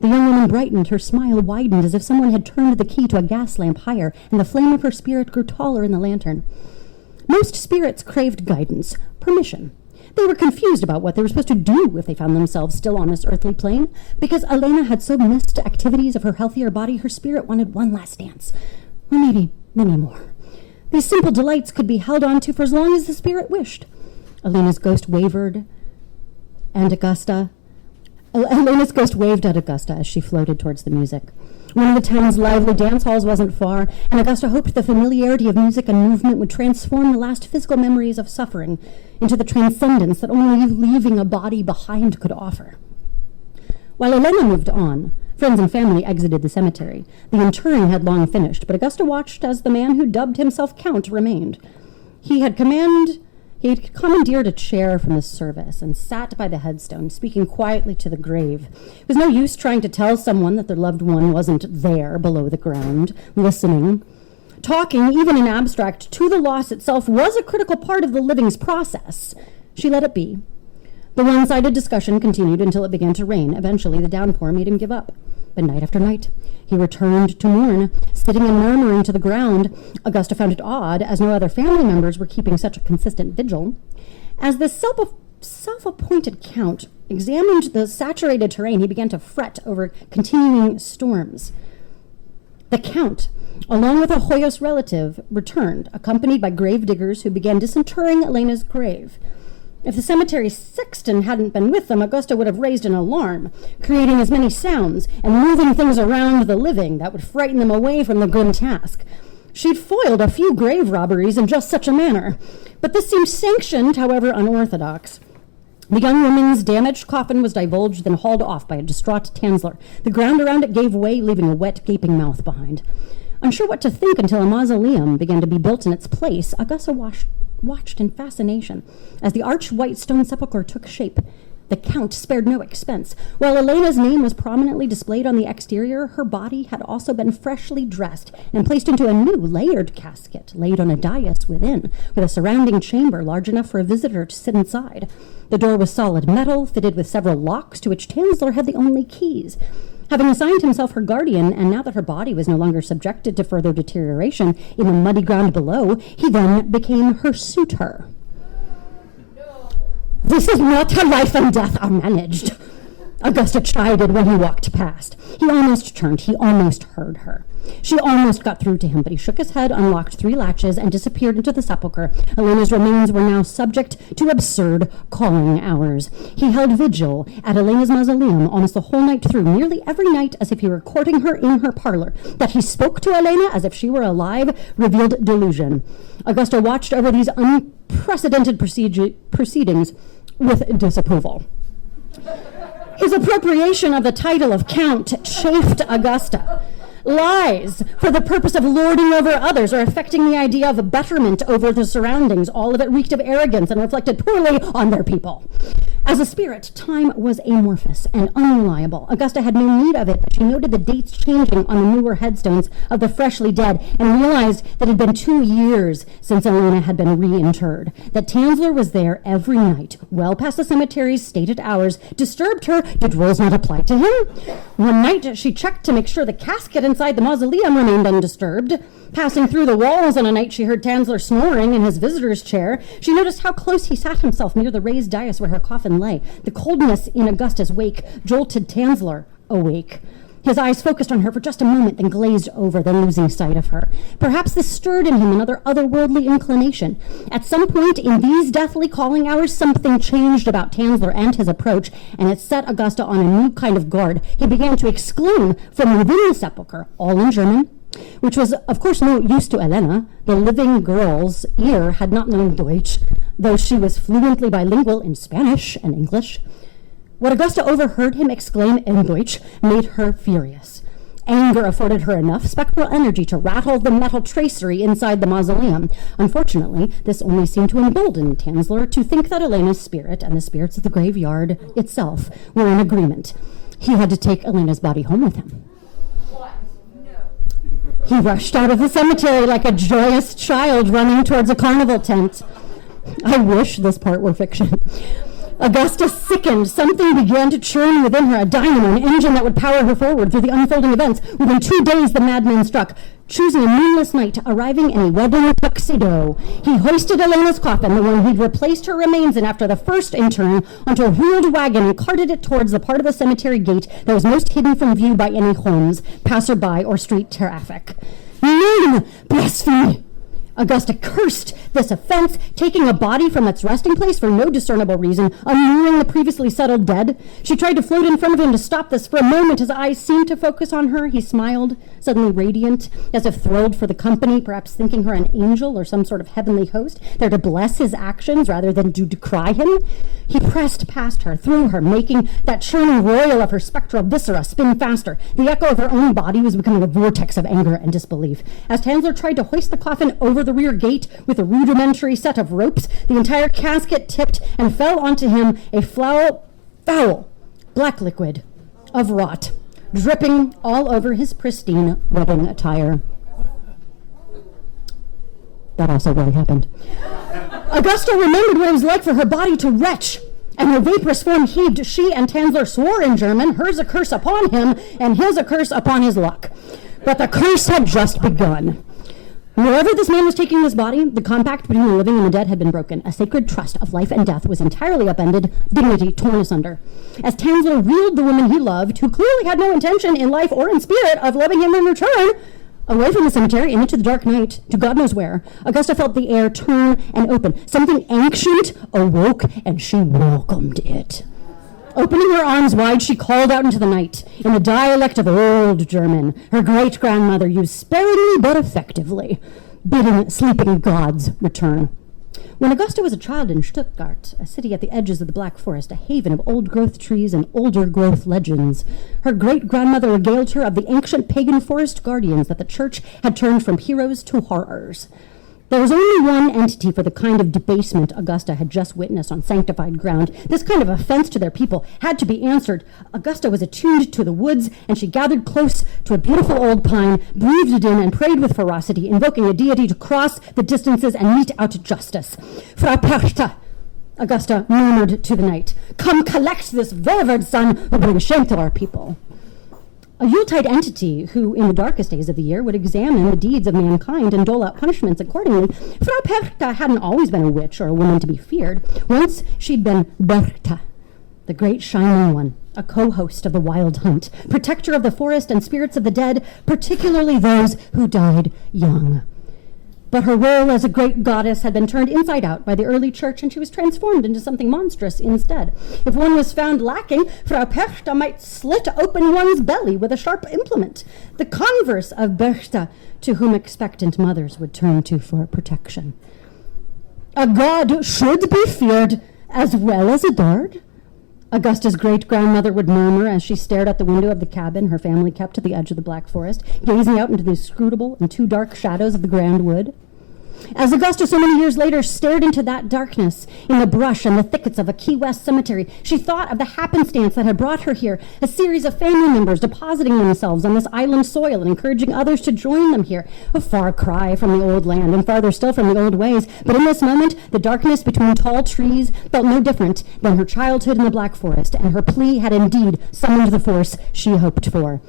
The young woman brightened. Her smile widened as if someone had turned the key to a gas lamp higher, and the flame of her spirit grew taller in the lantern. Most spirits craved guidance, permission. They were confused about what they were supposed to do if they found themselves still on this earthly plane. Because Elena had so missed activities of her healthier body, her spirit wanted one last dance, or maybe many more. These simple delights could be held on to for as long as the spirit wished. Elena's ghost wavered, and Elena's ghost waved at Augusta as she floated towards the music. One of the town's lively dance halls wasn't far, and Augusta hoped the familiarity of music and movement would transform the last physical memories of suffering into the transcendence that only leaving a body behind could offer. While Elena moved on, friends and family exited the cemetery. The interring had long finished, but Augusta watched as the man who dubbed himself Count remained. He had commandeered a chair from the service and sat by the headstone, speaking quietly to the grave. It was no use trying to tell someone that their loved one wasn't there below the ground, listening. Talking, even in abstract, to the loss itself was a critical part of the living's process. She let it be. The one-sided discussion continued until it began to rain. Eventually, the downpour made him give up. But night after night, he returned to mourn, sitting and murmuring to the ground. Augusta found it odd, as no other family members were keeping such a consistent vigil. As the self-appointed count examined the saturated terrain, he began to fret over continuing storms. The count, along with a Hoyos relative, returned, accompanied by grave diggers who began disinterring Elena's grave. If the cemetery sexton hadn't been with them, Augusta would have raised an alarm, creating as many sounds and moving things around the living that would frighten them away from the grim task. She'd foiled a few grave robberies in just such a manner, but this seemed sanctioned, however unorthodox. The young woman's damaged coffin was divulged, then hauled off by a distraught Tansler. The ground around it gave way, leaving a wet, gaping mouth behind. Unsure what to think until a mausoleum began to be built in its place, Augusta watched in fascination as the arched white stone sepulchre took shape. The count spared no expense. While Elena's name was prominently displayed on the exterior, her body had also been freshly dressed and placed into a new layered casket laid on a dais within, with a surrounding chamber large enough for a visitor to sit inside. The door was solid metal, fitted with several locks to which Tansler had the only keys. Having assigned himself her guardian, and now that her body was no longer subjected to further deterioration in the muddy ground below, he then became her suitor. This is not how life and death are managed, Augusta chided when he walked past. He almost turned. He almost heard her. She almost got through to him, but he shook his head, unlocked 3 latches, and disappeared into the sepulchre. Elena's remains were now subject to absurd calling hours. He held vigil at Elena's mausoleum almost the whole night through, nearly every night as if he were courting her in her parlor. That he spoke to Elena as if she were alive revealed delusion. Augusta watched over these unprecedented proceedings with disapproval. His appropriation of the title of Count chafed Augusta. Lies for the purpose of lording over others or affecting the idea of betterment over the surroundings. All of it reeked of arrogance and reflected poorly on their people. As a spirit, time was amorphous and unreliable. Augusta had no need of it, but she noted the dates changing on the newer headstones of the freshly dead and realized that it had been 2 years since Elena had been reinterred. That Tanzler was there every night, well past the cemetery's stated hours, disturbed her. Did rules not apply to him? One night, she checked to make sure the casket inside the mausoleum remained undisturbed. Passing through the walls on a night she heard Tanzler snoring in his visitor's chair, she noticed how close he sat himself near the raised dais where her coffin lay. The coldness in Augusta's wake jolted Tanzler awake. His eyes focused on her for just a moment, then glazed over, then losing sight of her. Perhaps this stirred in him another otherworldly inclination. At some point in these deathly calling hours, something changed about Tanzler and his approach, and it set Augusta on a new kind of guard. He began to exclaim from within the sepulchre, all in German, which was, of course, no use to Elena. The living girl's ear had not known Deutsch, though she was fluently bilingual in Spanish and English. What Augusta overheard him exclaim in Deutsch made her furious. Anger afforded her enough spectral energy to rattle the metal tracery inside the mausoleum. Unfortunately, this only seemed to embolden Tanzler to think that Elena's spirit and the spirits of the graveyard itself were in agreement. He had to take Elena's body home with him. He rushed out of the cemetery like a joyous child running towards a carnival tent. I wish this part were fiction. Augusta sickened. Something began to churn within her, a dynamo, an engine that would power her forward through the unfolding events. Within 2 days, the madman struck, choosing a moonless night, arriving in a wedding tuxedo. He hoisted Elena's coffin, the one he'd replaced her remains in after the first intern, onto a wheeled wagon and carted it towards the part of the cemetery gate that was most hidden from view by any homes, passerby, or street traffic. Name! Blasphemy! Augusta cursed this offense, taking a body from its resting place for no discernible reason, unmooring the previously settled dead. She tried to float in front of him to stop this. For a moment, his eyes seemed to focus on her. He smiled, suddenly radiant, as if thrilled for the company, perhaps thinking her an angel or some sort of heavenly host, there to bless his actions rather than to decry him. He pressed past her, through her, making that churning roil of her spectral viscera spin faster. The echo of her own body was becoming a vortex of anger and disbelief. As Tanzler tried to hoist the coffin over the rear gate with a rudimentary set of ropes, the entire casket tipped and fell onto him, a foul, black liquid of rot, dripping all over his pristine wedding attire. That also really happened. Augusta remembered what it was like for her body to retch, and her vaporous form heaved. She and Tanzler swore in German, hers a curse upon him, and his a curse upon his luck. But the curse had just begun. Wherever this man was taking his body, the compact between the living and the dead had been broken. A sacred trust of life and death was entirely upended, dignity torn asunder. As Tanzler wheeled the woman he loved, who clearly had no intention in life or in spirit of loving him in return, away from the cemetery and into the dark night, to God knows where, Augusta felt the air turn and open. Something ancient awoke, and she welcomed it. Opening her arms wide, she called out into the night, in the dialect of old German, her great-grandmother used sparingly but effectively, bidding sleeping gods return. When Augusta was a child in Stuttgart, a city at the edges of the Black Forest, a haven of old-growth trees and older-growth legends, her great-grandmother regaled her of the ancient pagan forest guardians that the church had turned from heroes to horrors. There was only one entity for the kind of debasement Augusta had just witnessed on sanctified ground. This kind of offense to their people had to be answered. Augusta was attuned to the woods, and she gathered close to a beautiful old pine, breathed it in, and prayed with ferocity, invoking a deity to cross the distances and mete out justice. Frau Perchta, Augusta murmured to the night, come collect this wayward son who brings shame to our people. A Yuletide entity who, in the darkest days of the year, would examine the deeds of mankind and dole out punishments accordingly. Frau Perchta hadn't always been a witch or a woman to be feared. Once she'd been Berchta, the great shining one, a co-host of the wild hunt, protector of the forest and spirits of the dead, particularly those who died young. But her role as a great goddess had been turned inside out by the early church, and she was transformed into something monstrous instead. If one was found lacking, Frau Perchta might slit open one's belly with a sharp implement, the converse of Berchta, to whom expectant mothers would turn to for protection. A god should be feared as well as adored, Augusta's great-grandmother would murmur as she stared out the window of the cabin her family kept at the edge of the Black Forest, gazing out into the inscrutable and too dark shadows of the Grand Wood. As Augusta so many years later stared into that darkness in the brush and the thickets of a Key West cemetery, she thought of the happenstance that had brought her here, a series of family members depositing themselves on this island soil and encouraging others to join them here, a far cry from the old land and farther still from the old ways. But in this moment, the darkness between tall trees felt no different than her childhood in the Black Forest, and her plea had indeed summoned the force she hoped for.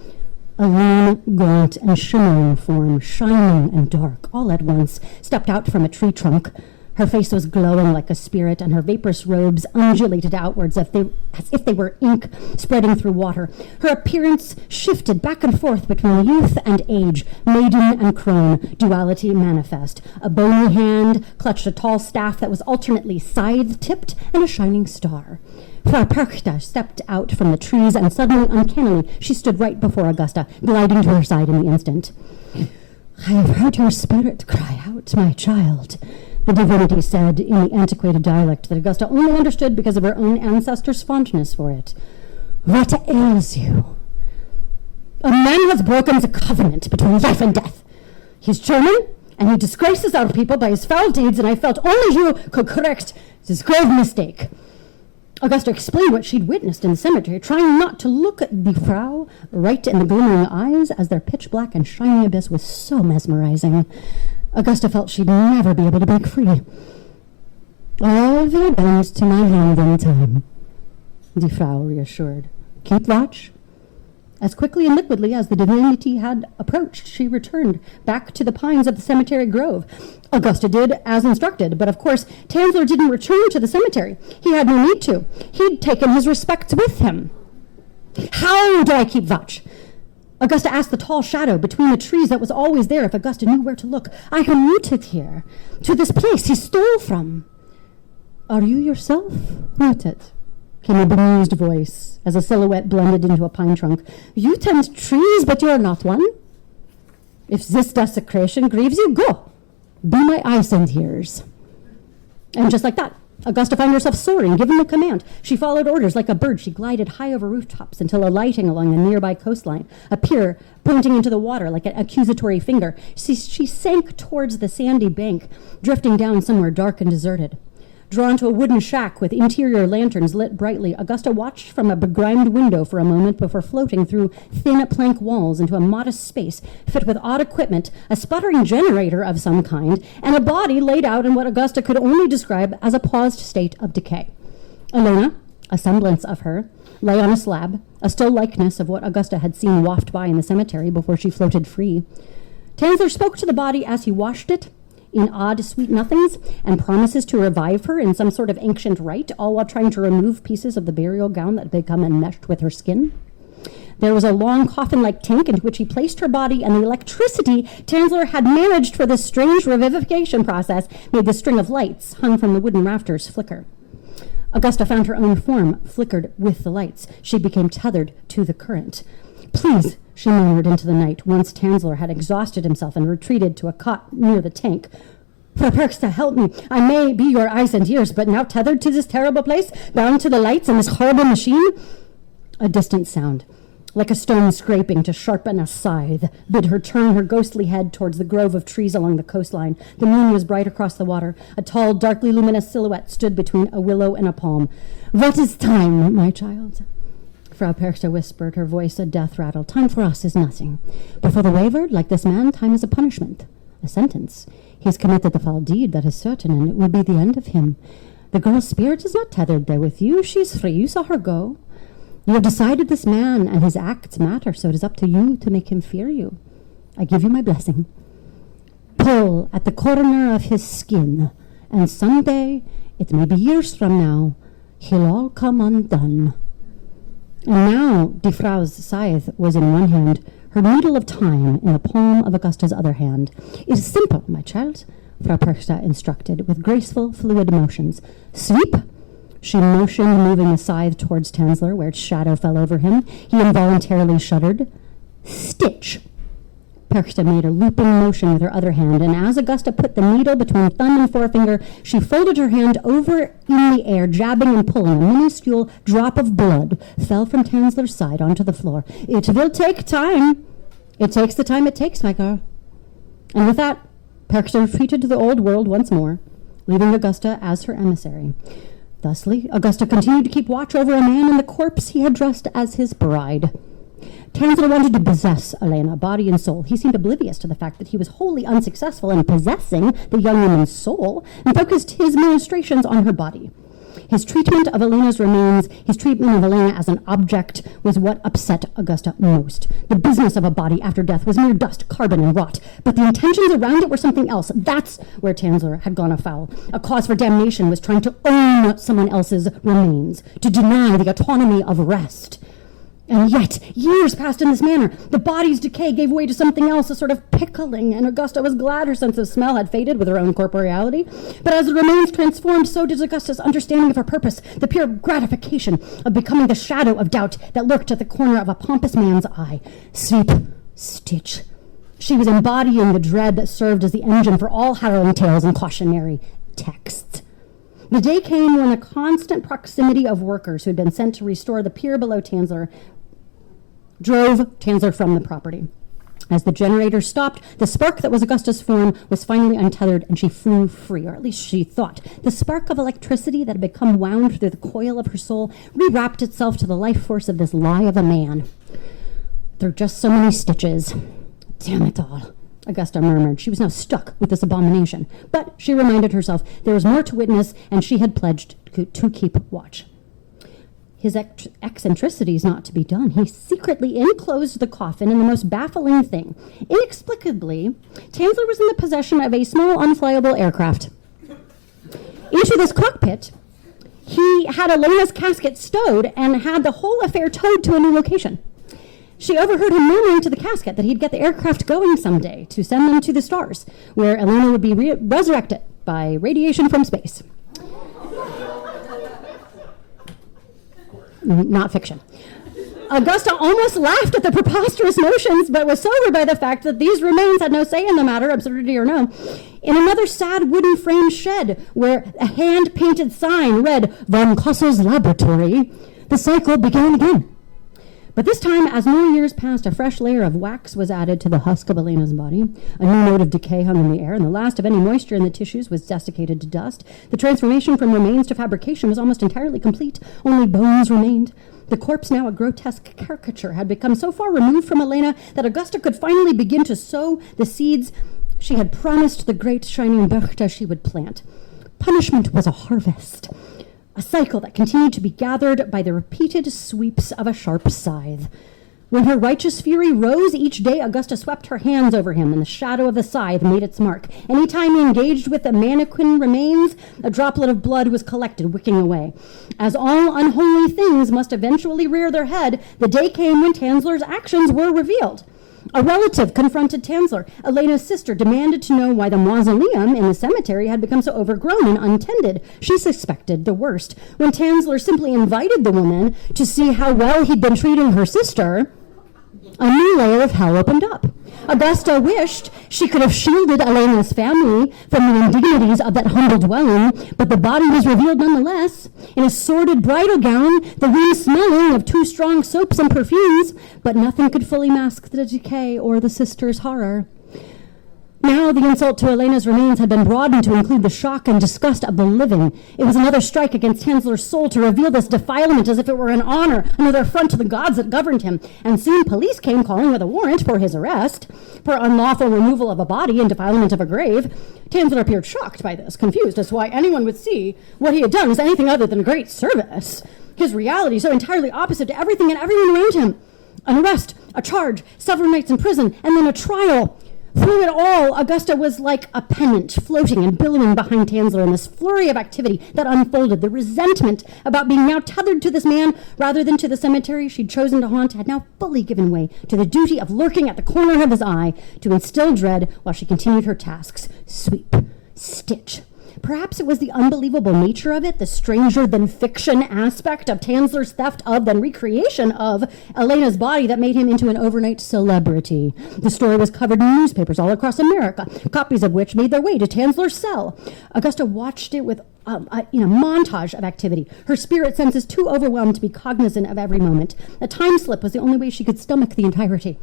A lean, gaunt, and shimmering form, shining and dark, all at once, stepped out from a tree trunk. Her face was glowing like a spirit, and her vaporous robes undulated outwards as if they were ink spreading through water. Her appearance shifted back and forth between youth and age, maiden and crone, duality manifest. A bony hand clutched a tall staff that was alternately scythe-tipped and a shining star. Frau Perchta stepped out from the trees, and suddenly, uncannily, she stood right before Augusta, gliding to her side in the instant. "I have heard your spirit cry out, my child," the divinity said in the antiquated dialect that Augusta only understood because of her own ancestors' fondness for it. "What ails you?" "A man has broken the covenant between life and death. He's German, and he disgraces our people by his foul deeds, and I felt only you could correct this grave mistake." Augusta explained what she'd witnessed in the cemetery, trying not to look at the Frau right in the glimmering eyes, as their pitch-black and shiny abyss was so mesmerizing. Augusta felt she'd never be able to break free. "All will bend to my hand in time," the Frau reassured. "Keep watch." As quickly and liquidly as the divinity had approached, she returned back to the pines of the cemetery grove. Augusta did as instructed, but of course Tanzler didn't return to the cemetery. He had no need to. He'd taken his respects with him. "How do I keep watch?" Augusta asked the tall shadow between the trees that was always there if Augusta knew where to look. "I commuted here, to this place he stole from." "Are you yourself rooted?" came a bemused voice as a silhouette blended into a pine trunk. "You tend trees, but you are not one. If this desecration grieves you, go. Be my eyes and ears." And just like that, Augusta found herself soaring, given the command. She followed orders like a bird. She glided high over rooftops until alighting along the nearby coastline, a pier pointing into the water like an accusatory finger. She sank towards the sandy bank, drifting down somewhere dark and deserted. Drawn to a wooden shack with interior lanterns lit brightly, Augusta watched from a begrimed window for a moment before floating through thin plank walls into a modest space fit with odd equipment, a sputtering generator of some kind, and a body laid out in what Augusta could only describe as a paused state of decay. Elena, a semblance of her, lay on a slab, a still likeness of what Augusta had seen waft by in the cemetery before she floated free. Tanzler spoke to the body as he washed it, in odd, sweet nothings, and promises to revive her in some sort of ancient rite, all while trying to remove pieces of the burial gown that had become enmeshed with her skin. There was a long coffin-like tank into which he placed her body, and the electricity Tanzler had managed for this strange revivification process made the string of lights hung from the wooden rafters flicker. Augusta found her own form flickered with the lights. She became tethered to the current. "Please," she murmured into the night, once Tanzler had exhausted himself and retreated to a cot near the tank. "Frau Perchta, help me. I may be your eyes and ears, but now tethered to this terrible place, bound to the lights and this horrible machine." A distant sound, like a stone scraping to sharpen a scythe, bid her turn her ghostly head towards the grove of trees along the coastline. The moon was bright across the water. A tall, darkly luminous silhouette stood between a willow and a palm. "What is time, my child?" Frau Perchta whispered, her voice a death rattle. "Time for us is nothing. But for the wayward, like this man, time is a punishment, a sentence. He has committed the foul deed, that is certain, and it will be the end of him. The girl's spirit is not tethered there with you. She is free. You saw her go. You have decided this man and his acts matter, so it is up to you to make him fear you. I give you my blessing. Pull at the corner of his skin, and someday, it may be years from now, he'll all come undone. And now, Die Frau's scythe was in one hand, her needle of time in the palm of Augusta's other hand. It is simple, my child, Frau Perchta instructed, with graceful, fluid motions. Sweep. She motioned, moving the scythe towards Tanzler, where its shadow fell over him. He involuntarily shuddered. Stitch. Perchta made a looping motion with her other hand, and as Augusta put the needle between thumb and forefinger, she folded her hand over in the air, jabbing and pulling. A minuscule drop of blood fell from Tanzler's side onto the floor. It will take time. It takes the time it takes, my girl. And with that, Perchta retreated to the old world once more, leaving Augusta as her emissary. Thusly, Augusta continued to keep watch over a man and the corpse he had dressed as his bride. Tanzler wanted to possess Elena, body and soul. He seemed oblivious to the fact that he was wholly unsuccessful in possessing the young woman's soul, and focused his ministrations on her body. His treatment of Elena's remains, his treatment of Elena as an object, was what upset Augusta most. The business of a body after death was mere dust, carbon, and rot, but the intentions around it were something else. That's where Tanzler had gone afoul. A cause for damnation was trying to own someone else's remains, to deny the autonomy of rest. And yet, years passed in this manner. The body's decay gave way to something else, a sort of pickling, and Augusta was glad her sense of smell had faded with her own corporeality. But as the remains transformed, so did Augusta's understanding of her purpose, the pure gratification of becoming the shadow of doubt that lurked at the corner of a pompous man's eye. Sweep, stitch. She was embodying the dread that served as the engine for all harrowing tales and cautionary texts. The day came when the constant proximity of workers who had been sent to restore the pier below Tanzler drove Tanzler from the property. As the generator stopped, the spark that was Augusta's form was finally untethered, and she flew free, or at least she thought. The spark of electricity that had become wound through the coil of her soul rewrapped itself to the life force of this lie of a man. There are just so many stitches. Damn it all, Augusta murmured. She was now stuck with this abomination. But she reminded herself there was more to witness, and she had pledged to keep watch. His eccentricities not to be done. He secretly enclosed the coffin in the most baffling thing. Inexplicably, Tanzler was in the possession of a small, unflyable aircraft. Into this cockpit, he had Elena's casket stowed and had the whole affair towed to a new location. She overheard him murmuring to the casket that he'd get the aircraft going someday to send them to the stars, where Elena would be resurrected by radiation from space. Not fiction. Augusta almost laughed at the preposterous notions, but was sobered by the fact that these remains had no say in the matter, absurdity or no. In another sad wooden frame shed, where a hand-painted sign read, Von Kossel's Laboratory, the cycle began again. But this time, as more years passed, a fresh layer of wax was added to the husk of Elena's body. A new note of decay hung in the air, and the last of any moisture in the tissues was desiccated to dust. The transformation from remains to fabrication was almost entirely complete. Only bones remained. The corpse, now a grotesque caricature, had become so far removed from Elena that Augusta could finally begin to sow the seeds she had promised the great shining Perchta she would plant. Punishment was a harvest. A cycle that continued to be gathered by the repeated sweeps of a sharp scythe. When her righteous fury rose each day, Augusta swept her hands over him, and the shadow of the scythe made its mark. Any time he engaged with the mannequin remains, a droplet of blood was collected, wicking away. As all unholy things must eventually rear their head, the day came when Tanzler's actions were revealed. A relative confronted Tanzler. Elena's sister demanded to know why the mausoleum in the cemetery had become so overgrown and untended. She suspected the worst. When Tanzler simply invited the woman to see how well he'd been treating her sister, a new layer of hell opened up. Augusta wished she could have shielded Elena's family from the indignities of that humble dwelling, but the body was revealed nonetheless, in a sordid bridal gown, the room smelling of too strong soaps and perfumes, but nothing could fully mask the decay or the sister's horror. Now the insult to Elena's remains had been broadened to include the shock and disgust of the living. It was another strike against Tanzler's soul to reveal this defilement as if it were an honor, another affront to the gods that governed him. And soon police came calling with a warrant for his arrest, for unlawful removal of a body and defilement of a grave. Tanzler appeared shocked by this, confused as to why anyone would see what he had done as anything other than great service. His reality so entirely opposite to everything and everyone around him. An arrest, a charge, several nights in prison, and then a trial. Through it all, Augusta was like a pennant floating and billowing behind Tanzler in this flurry of activity that unfolded. The resentment about being now tethered to this man rather than to the cemetery she'd chosen to haunt had now fully given way to the duty of lurking at the corner of his eye to instill dread while she continued her tasks. Sweep, stitch. Perhaps it was the unbelievable nature of it, the stranger-than-fiction aspect of Tanzler's theft of, then recreation of, Elena's body that made him into an overnight celebrity. The story was covered in newspapers all across America, copies of which made their way to Tanzler's cell. Augusta watched it with a montage of activity. Her spirit senses too overwhelmed to be cognizant of every moment. A time slip was the only way she could stomach the entirety.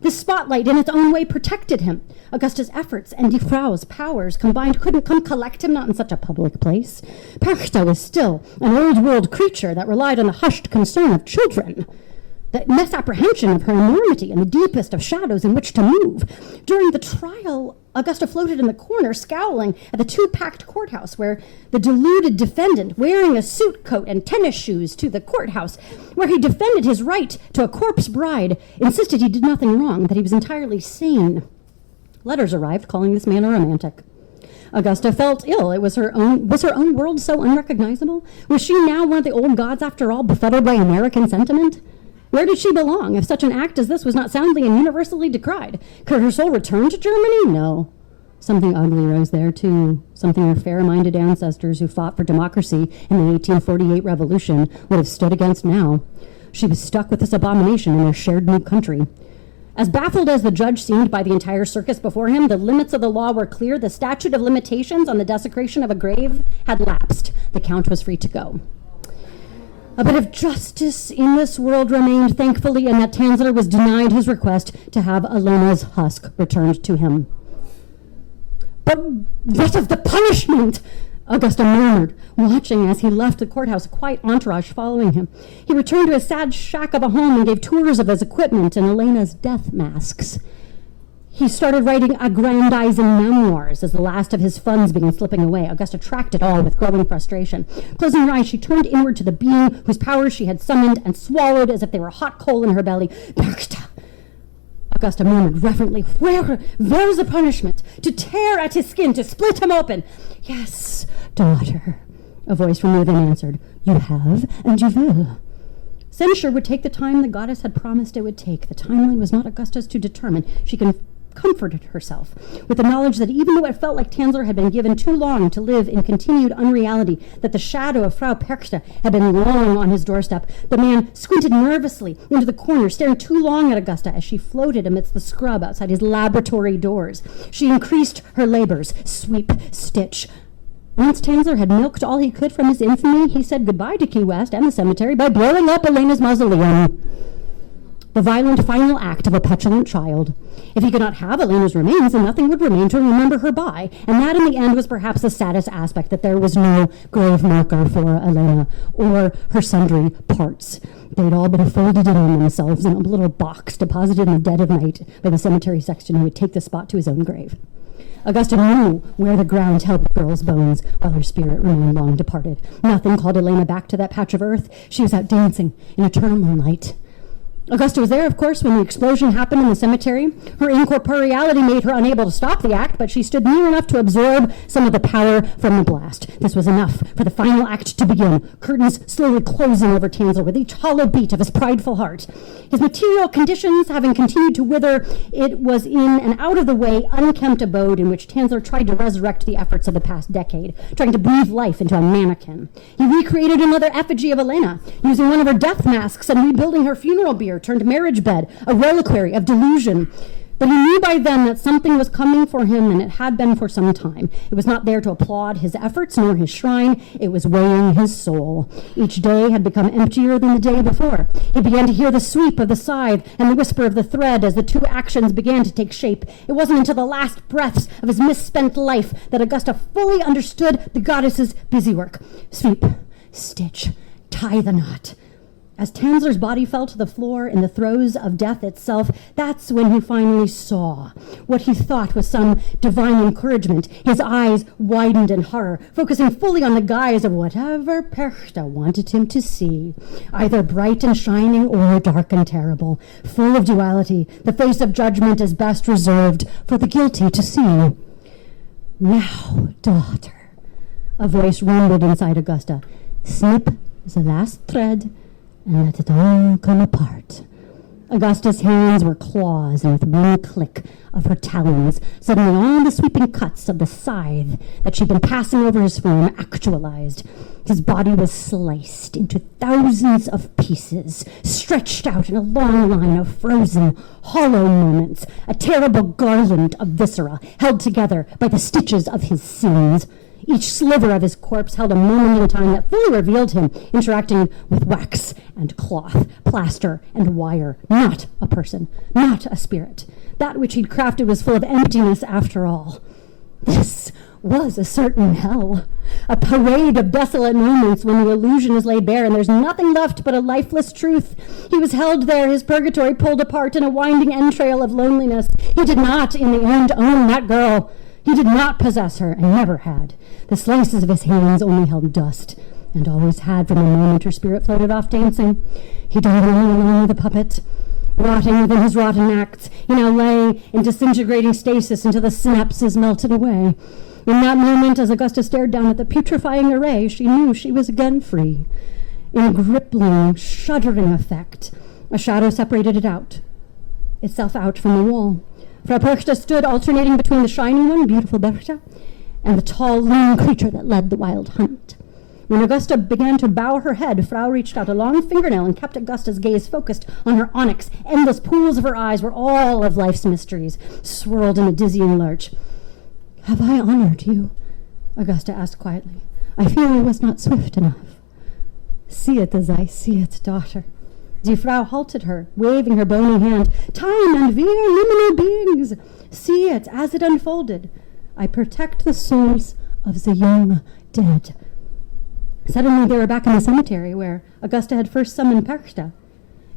This spotlight, in its own way, protected him. Augusta's efforts and Die Frau's powers combined couldn't come collect him, not in such a public place. Perchta was still an old-world creature that relied on the hushed concern of children, the misapprehension of her enormity and the deepest of shadows in which to move. During the trial, Augusta floated in the corner, scowling at the two-packed courthouse where the deluded defendant, wearing a suit coat and tennis shoes to the courthouse, where he defended his right to a corpse bride, insisted he did nothing wrong, that he was entirely sane. Letters arrived calling this man a romantic. Augusta felt ill. Was her own world so unrecognizable? Was she now one of the old gods after all, befuddled by American sentiment? Where did she belong if such an act as this was not soundly and universally decried? Could her soul return to Germany? No. Something ugly rose there, too. Something her fair-minded ancestors who fought for democracy in the 1848 revolution would have stood against now. She was stuck with this abomination in their shared new country. As baffled as the judge seemed by the entire circus before him, the limits of the law were clear. The statute of limitations on the desecration of a grave had lapsed. The count was free to go. A bit of justice in this world remained, thankfully, and that Tanzler was denied his request to have Elena's husk returned to him. But what of the punishment? Augusta murmured, watching as he left the courthouse, a quiet entourage following him. He returned to his sad shack of a home and gave tours of his equipment and Elena's death masks. He started writing aggrandizing memoirs as the last of his funds began slipping away. Augusta tracked it all with growing frustration. Closing her eyes, she turned inward to the being whose powers she had summoned and swallowed as if they were hot coal in her belly. Perchta! Augusta murmured reverently, where's the punishment? To tear at his skin, to split him open. Yes, daughter, a voice from within answered. You have, and you will. Censure would take the time the goddess had promised it would take. The timeline was not Augusta's to determine. She comforted herself with the knowledge that even though it felt like Tanzler had been given too long to live in continued unreality, that the shadow of Frau Perchta had been long on his doorstep, the man squinted nervously into the corner, staring too long at Augusta as she floated amidst the scrub outside his laboratory doors. She increased her labors, sweep, stitch. Once Tanzler had milked all he could from his infamy, he said goodbye to Key West and the cemetery by blowing up Elena's mausoleum. The violent final act of a petulant child. If he could not have Elena's remains, then nothing would remain to remember her by, and that in the end was perhaps the saddest aspect, that there was no grave marker for Elena or her sundry parts. They'd all been folded in on themselves in a little box deposited in the dead of night by the cemetery sexton who would take the spot to his own grave. Augusta knew where the ground held the girl's bones, while her spirit remained long departed. Nothing called Elena back to that patch of earth. She was out dancing in eternal moonlight. Augusta was there, of course, when the explosion happened in the cemetery. Her incorporeality made her unable to stop the act, but she stood near enough to absorb some of the power from the blast. This was enough for the final act to begin, curtains slowly closing over Tanzler with each hollow beat of his prideful heart. His material conditions having continued to wither, it was in an out-of-the-way, unkempt abode in which Tanzler tried to resurrect the efforts of the past decade, trying to breathe life into a mannequin. He recreated another effigy of Elena, using one of her death masks and rebuilding her funeral bier turned marriage bed, a reliquary of delusion. But he knew by then that something was coming for him, and it had been for some time. It was not there to applaud his efforts nor his shrine. It was weighing his soul. Each day had become emptier than the day before. He began to hear the sweep of the scythe and the whisper of the thread as the two actions began to take shape. It wasn't until the last breaths of his misspent life that Augusta fully understood the goddess's busywork. Sweep, stitch, tie the knot. As Tanzler's body fell to the floor in the throes of death itself, that's when he finally saw what he thought was some divine encouragement. His eyes widened in horror, focusing fully on the guise of whatever Perchta wanted him to see, either bright and shining or dark and terrible, full of duality. The face of judgment is best reserved for the guilty to see. Now, daughter, a voice rumbled inside Augusta. Snip the last thread and let it all come apart. Augusta's hands were claws, and with one click of her talons, suddenly all the sweeping cuts of the scythe that she'd been passing over his form actualized. His body was sliced into thousands of pieces, stretched out in a long line of frozen, hollow moments, a terrible garland of viscera held together by the stitches of his sins. Each sliver of his corpse held a moment in time that fully revealed him, interacting with wax and cloth, plaster and wire. Not a person, not a spirit. That which he'd crafted was full of emptiness after all. This was a certain hell, a parade of desolate moments when the illusion is laid bare and there's nothing left but a lifeless truth. He was held there, his purgatory pulled apart in a winding entrail of loneliness. He did not, in the end, own that girl. He did not possess her, and never had. The slices of his hands only held dust, and always had from the moment her spirit floated off dancing. He died only alone with the puppet, rotting within his rotten acts. He now lay in disintegrating stasis until the synapses melted away. In that moment, as Augusta stared down at the putrefying array, she knew she was again free. In a gripping, shuddering effect, a shadow separated itself out from the wall. Frau Perchta stood alternating between the shining one, beautiful Berchta, and the tall, lean creature that led the wild hunt. When Augusta began to bow her head, Frau reached out a long fingernail and kept Augusta's gaze focused on her onyx. Endless pools of her eyes were all of life's mysteries, swirled in a dizzying lurch. "Have I honored you?" Augusta asked quietly. "I fear I was not swift enough." "See it as I see it, daughter." Die Frau halted her, waving her bony hand. "Time and wir liminal beings. See it as it unfolded. I protect the souls of the young dead." Suddenly they were back in the cemetery where Augusta had first summoned Perchta.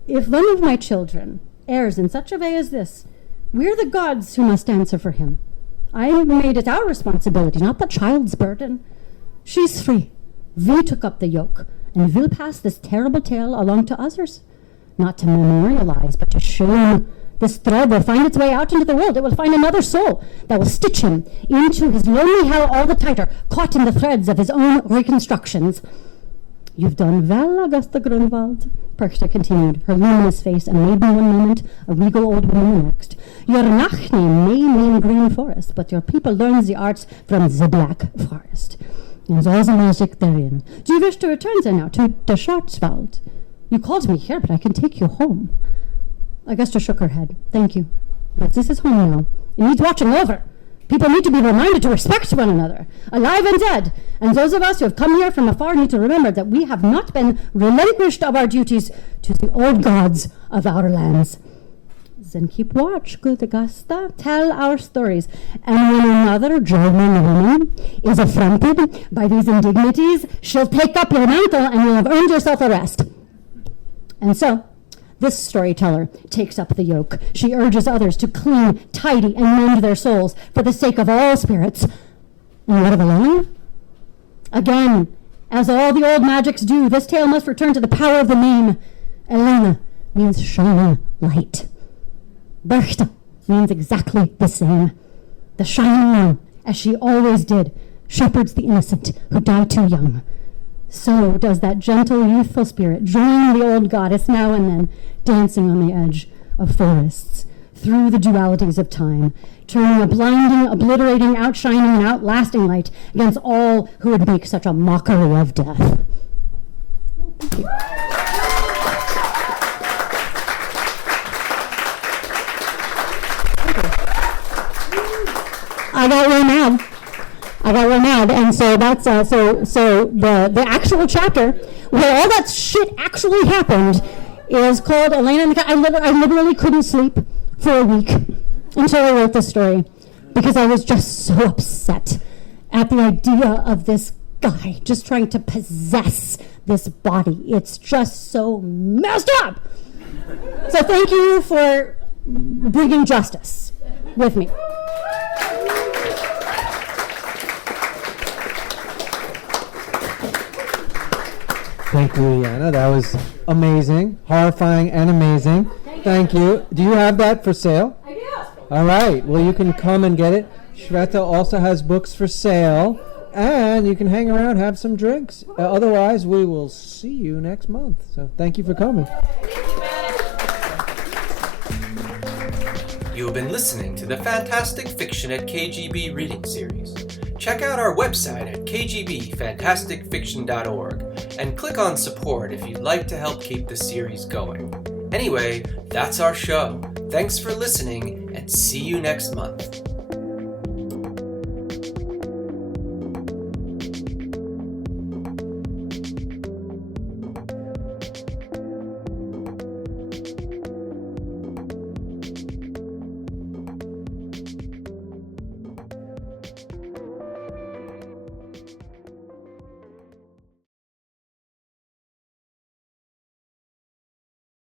"If one of my children errs in such a way as this, we're the gods who must answer for him. I made it our responsibility, not the child's burden. She's free. We took up the yoke, and we'll pass this terrible tale along to others. Not to memorialize, but to show him. This thread will find its way out into the world. It will find another soul that will stitch him into his lonely hell all the tighter, caught in the threads of his own reconstructions." "You've done well, Augusta Grunwald," Perchta continued, her luminous face a maiden one moment, a regal old woman the next. "Your nachname may mean green forest, but your people learn the arts from the black forest. And all the magic therein. Do you wish to return then now to the Schwarzwald? You called me here, but I can take you home." Augusta shook her head. "Thank you. But this is home now. It needs watching over. People need to be reminded to respect one another, alive and dead. And those of us who have come here from afar need to remember that we have not been relinquished of our duties to the old gods of our lands. Then keep watch, good Augusta. Tell our stories. And when another German woman is affronted by these indignities, she'll take up your mantle and you'll have earned yourself a rest." And so, this storyteller takes up the yoke. She urges others to clean, tidy, and mend their souls for the sake of all spirits. And what of Elena? Again, as all the old magics do, this tale must return to the power of the name. Elena means shining light. Berchta means exactly the same. The shining one, as she always did, shepherds the innocent who die too young. So does that gentle, youthful spirit join the old goddess now and then, dancing on the edge of forests, through the dualities of time, turning a blinding, obliterating, outshining, and outlasting light against all who would make such a mockery of death. Thank you. I got real mad, and so that's so the actual chapter where all that shit actually happened is called Elena and the Cat. I literally couldn't sleep for a week until I wrote this story because I was just so upset at the idea of this guy just trying to possess this body. It's just so messed up. So thank you for bringing justice with me. Thank you, Leanna. That was amazing, horrifying, and amazing. Thank you. Do you have that for sale? I do. All right. Well, you can come and get it. Shveta also has books for sale, and you can hang around, have some drinks. Otherwise, we will see you next month. So thank you for coming. You have been listening to the Fantastic Fiction at KGB reading series. Check out our website at kgbfantasticfiction.org and click on support if you'd like to help keep the series going. Anyway, that's our show. Thanks for listening and see you next month.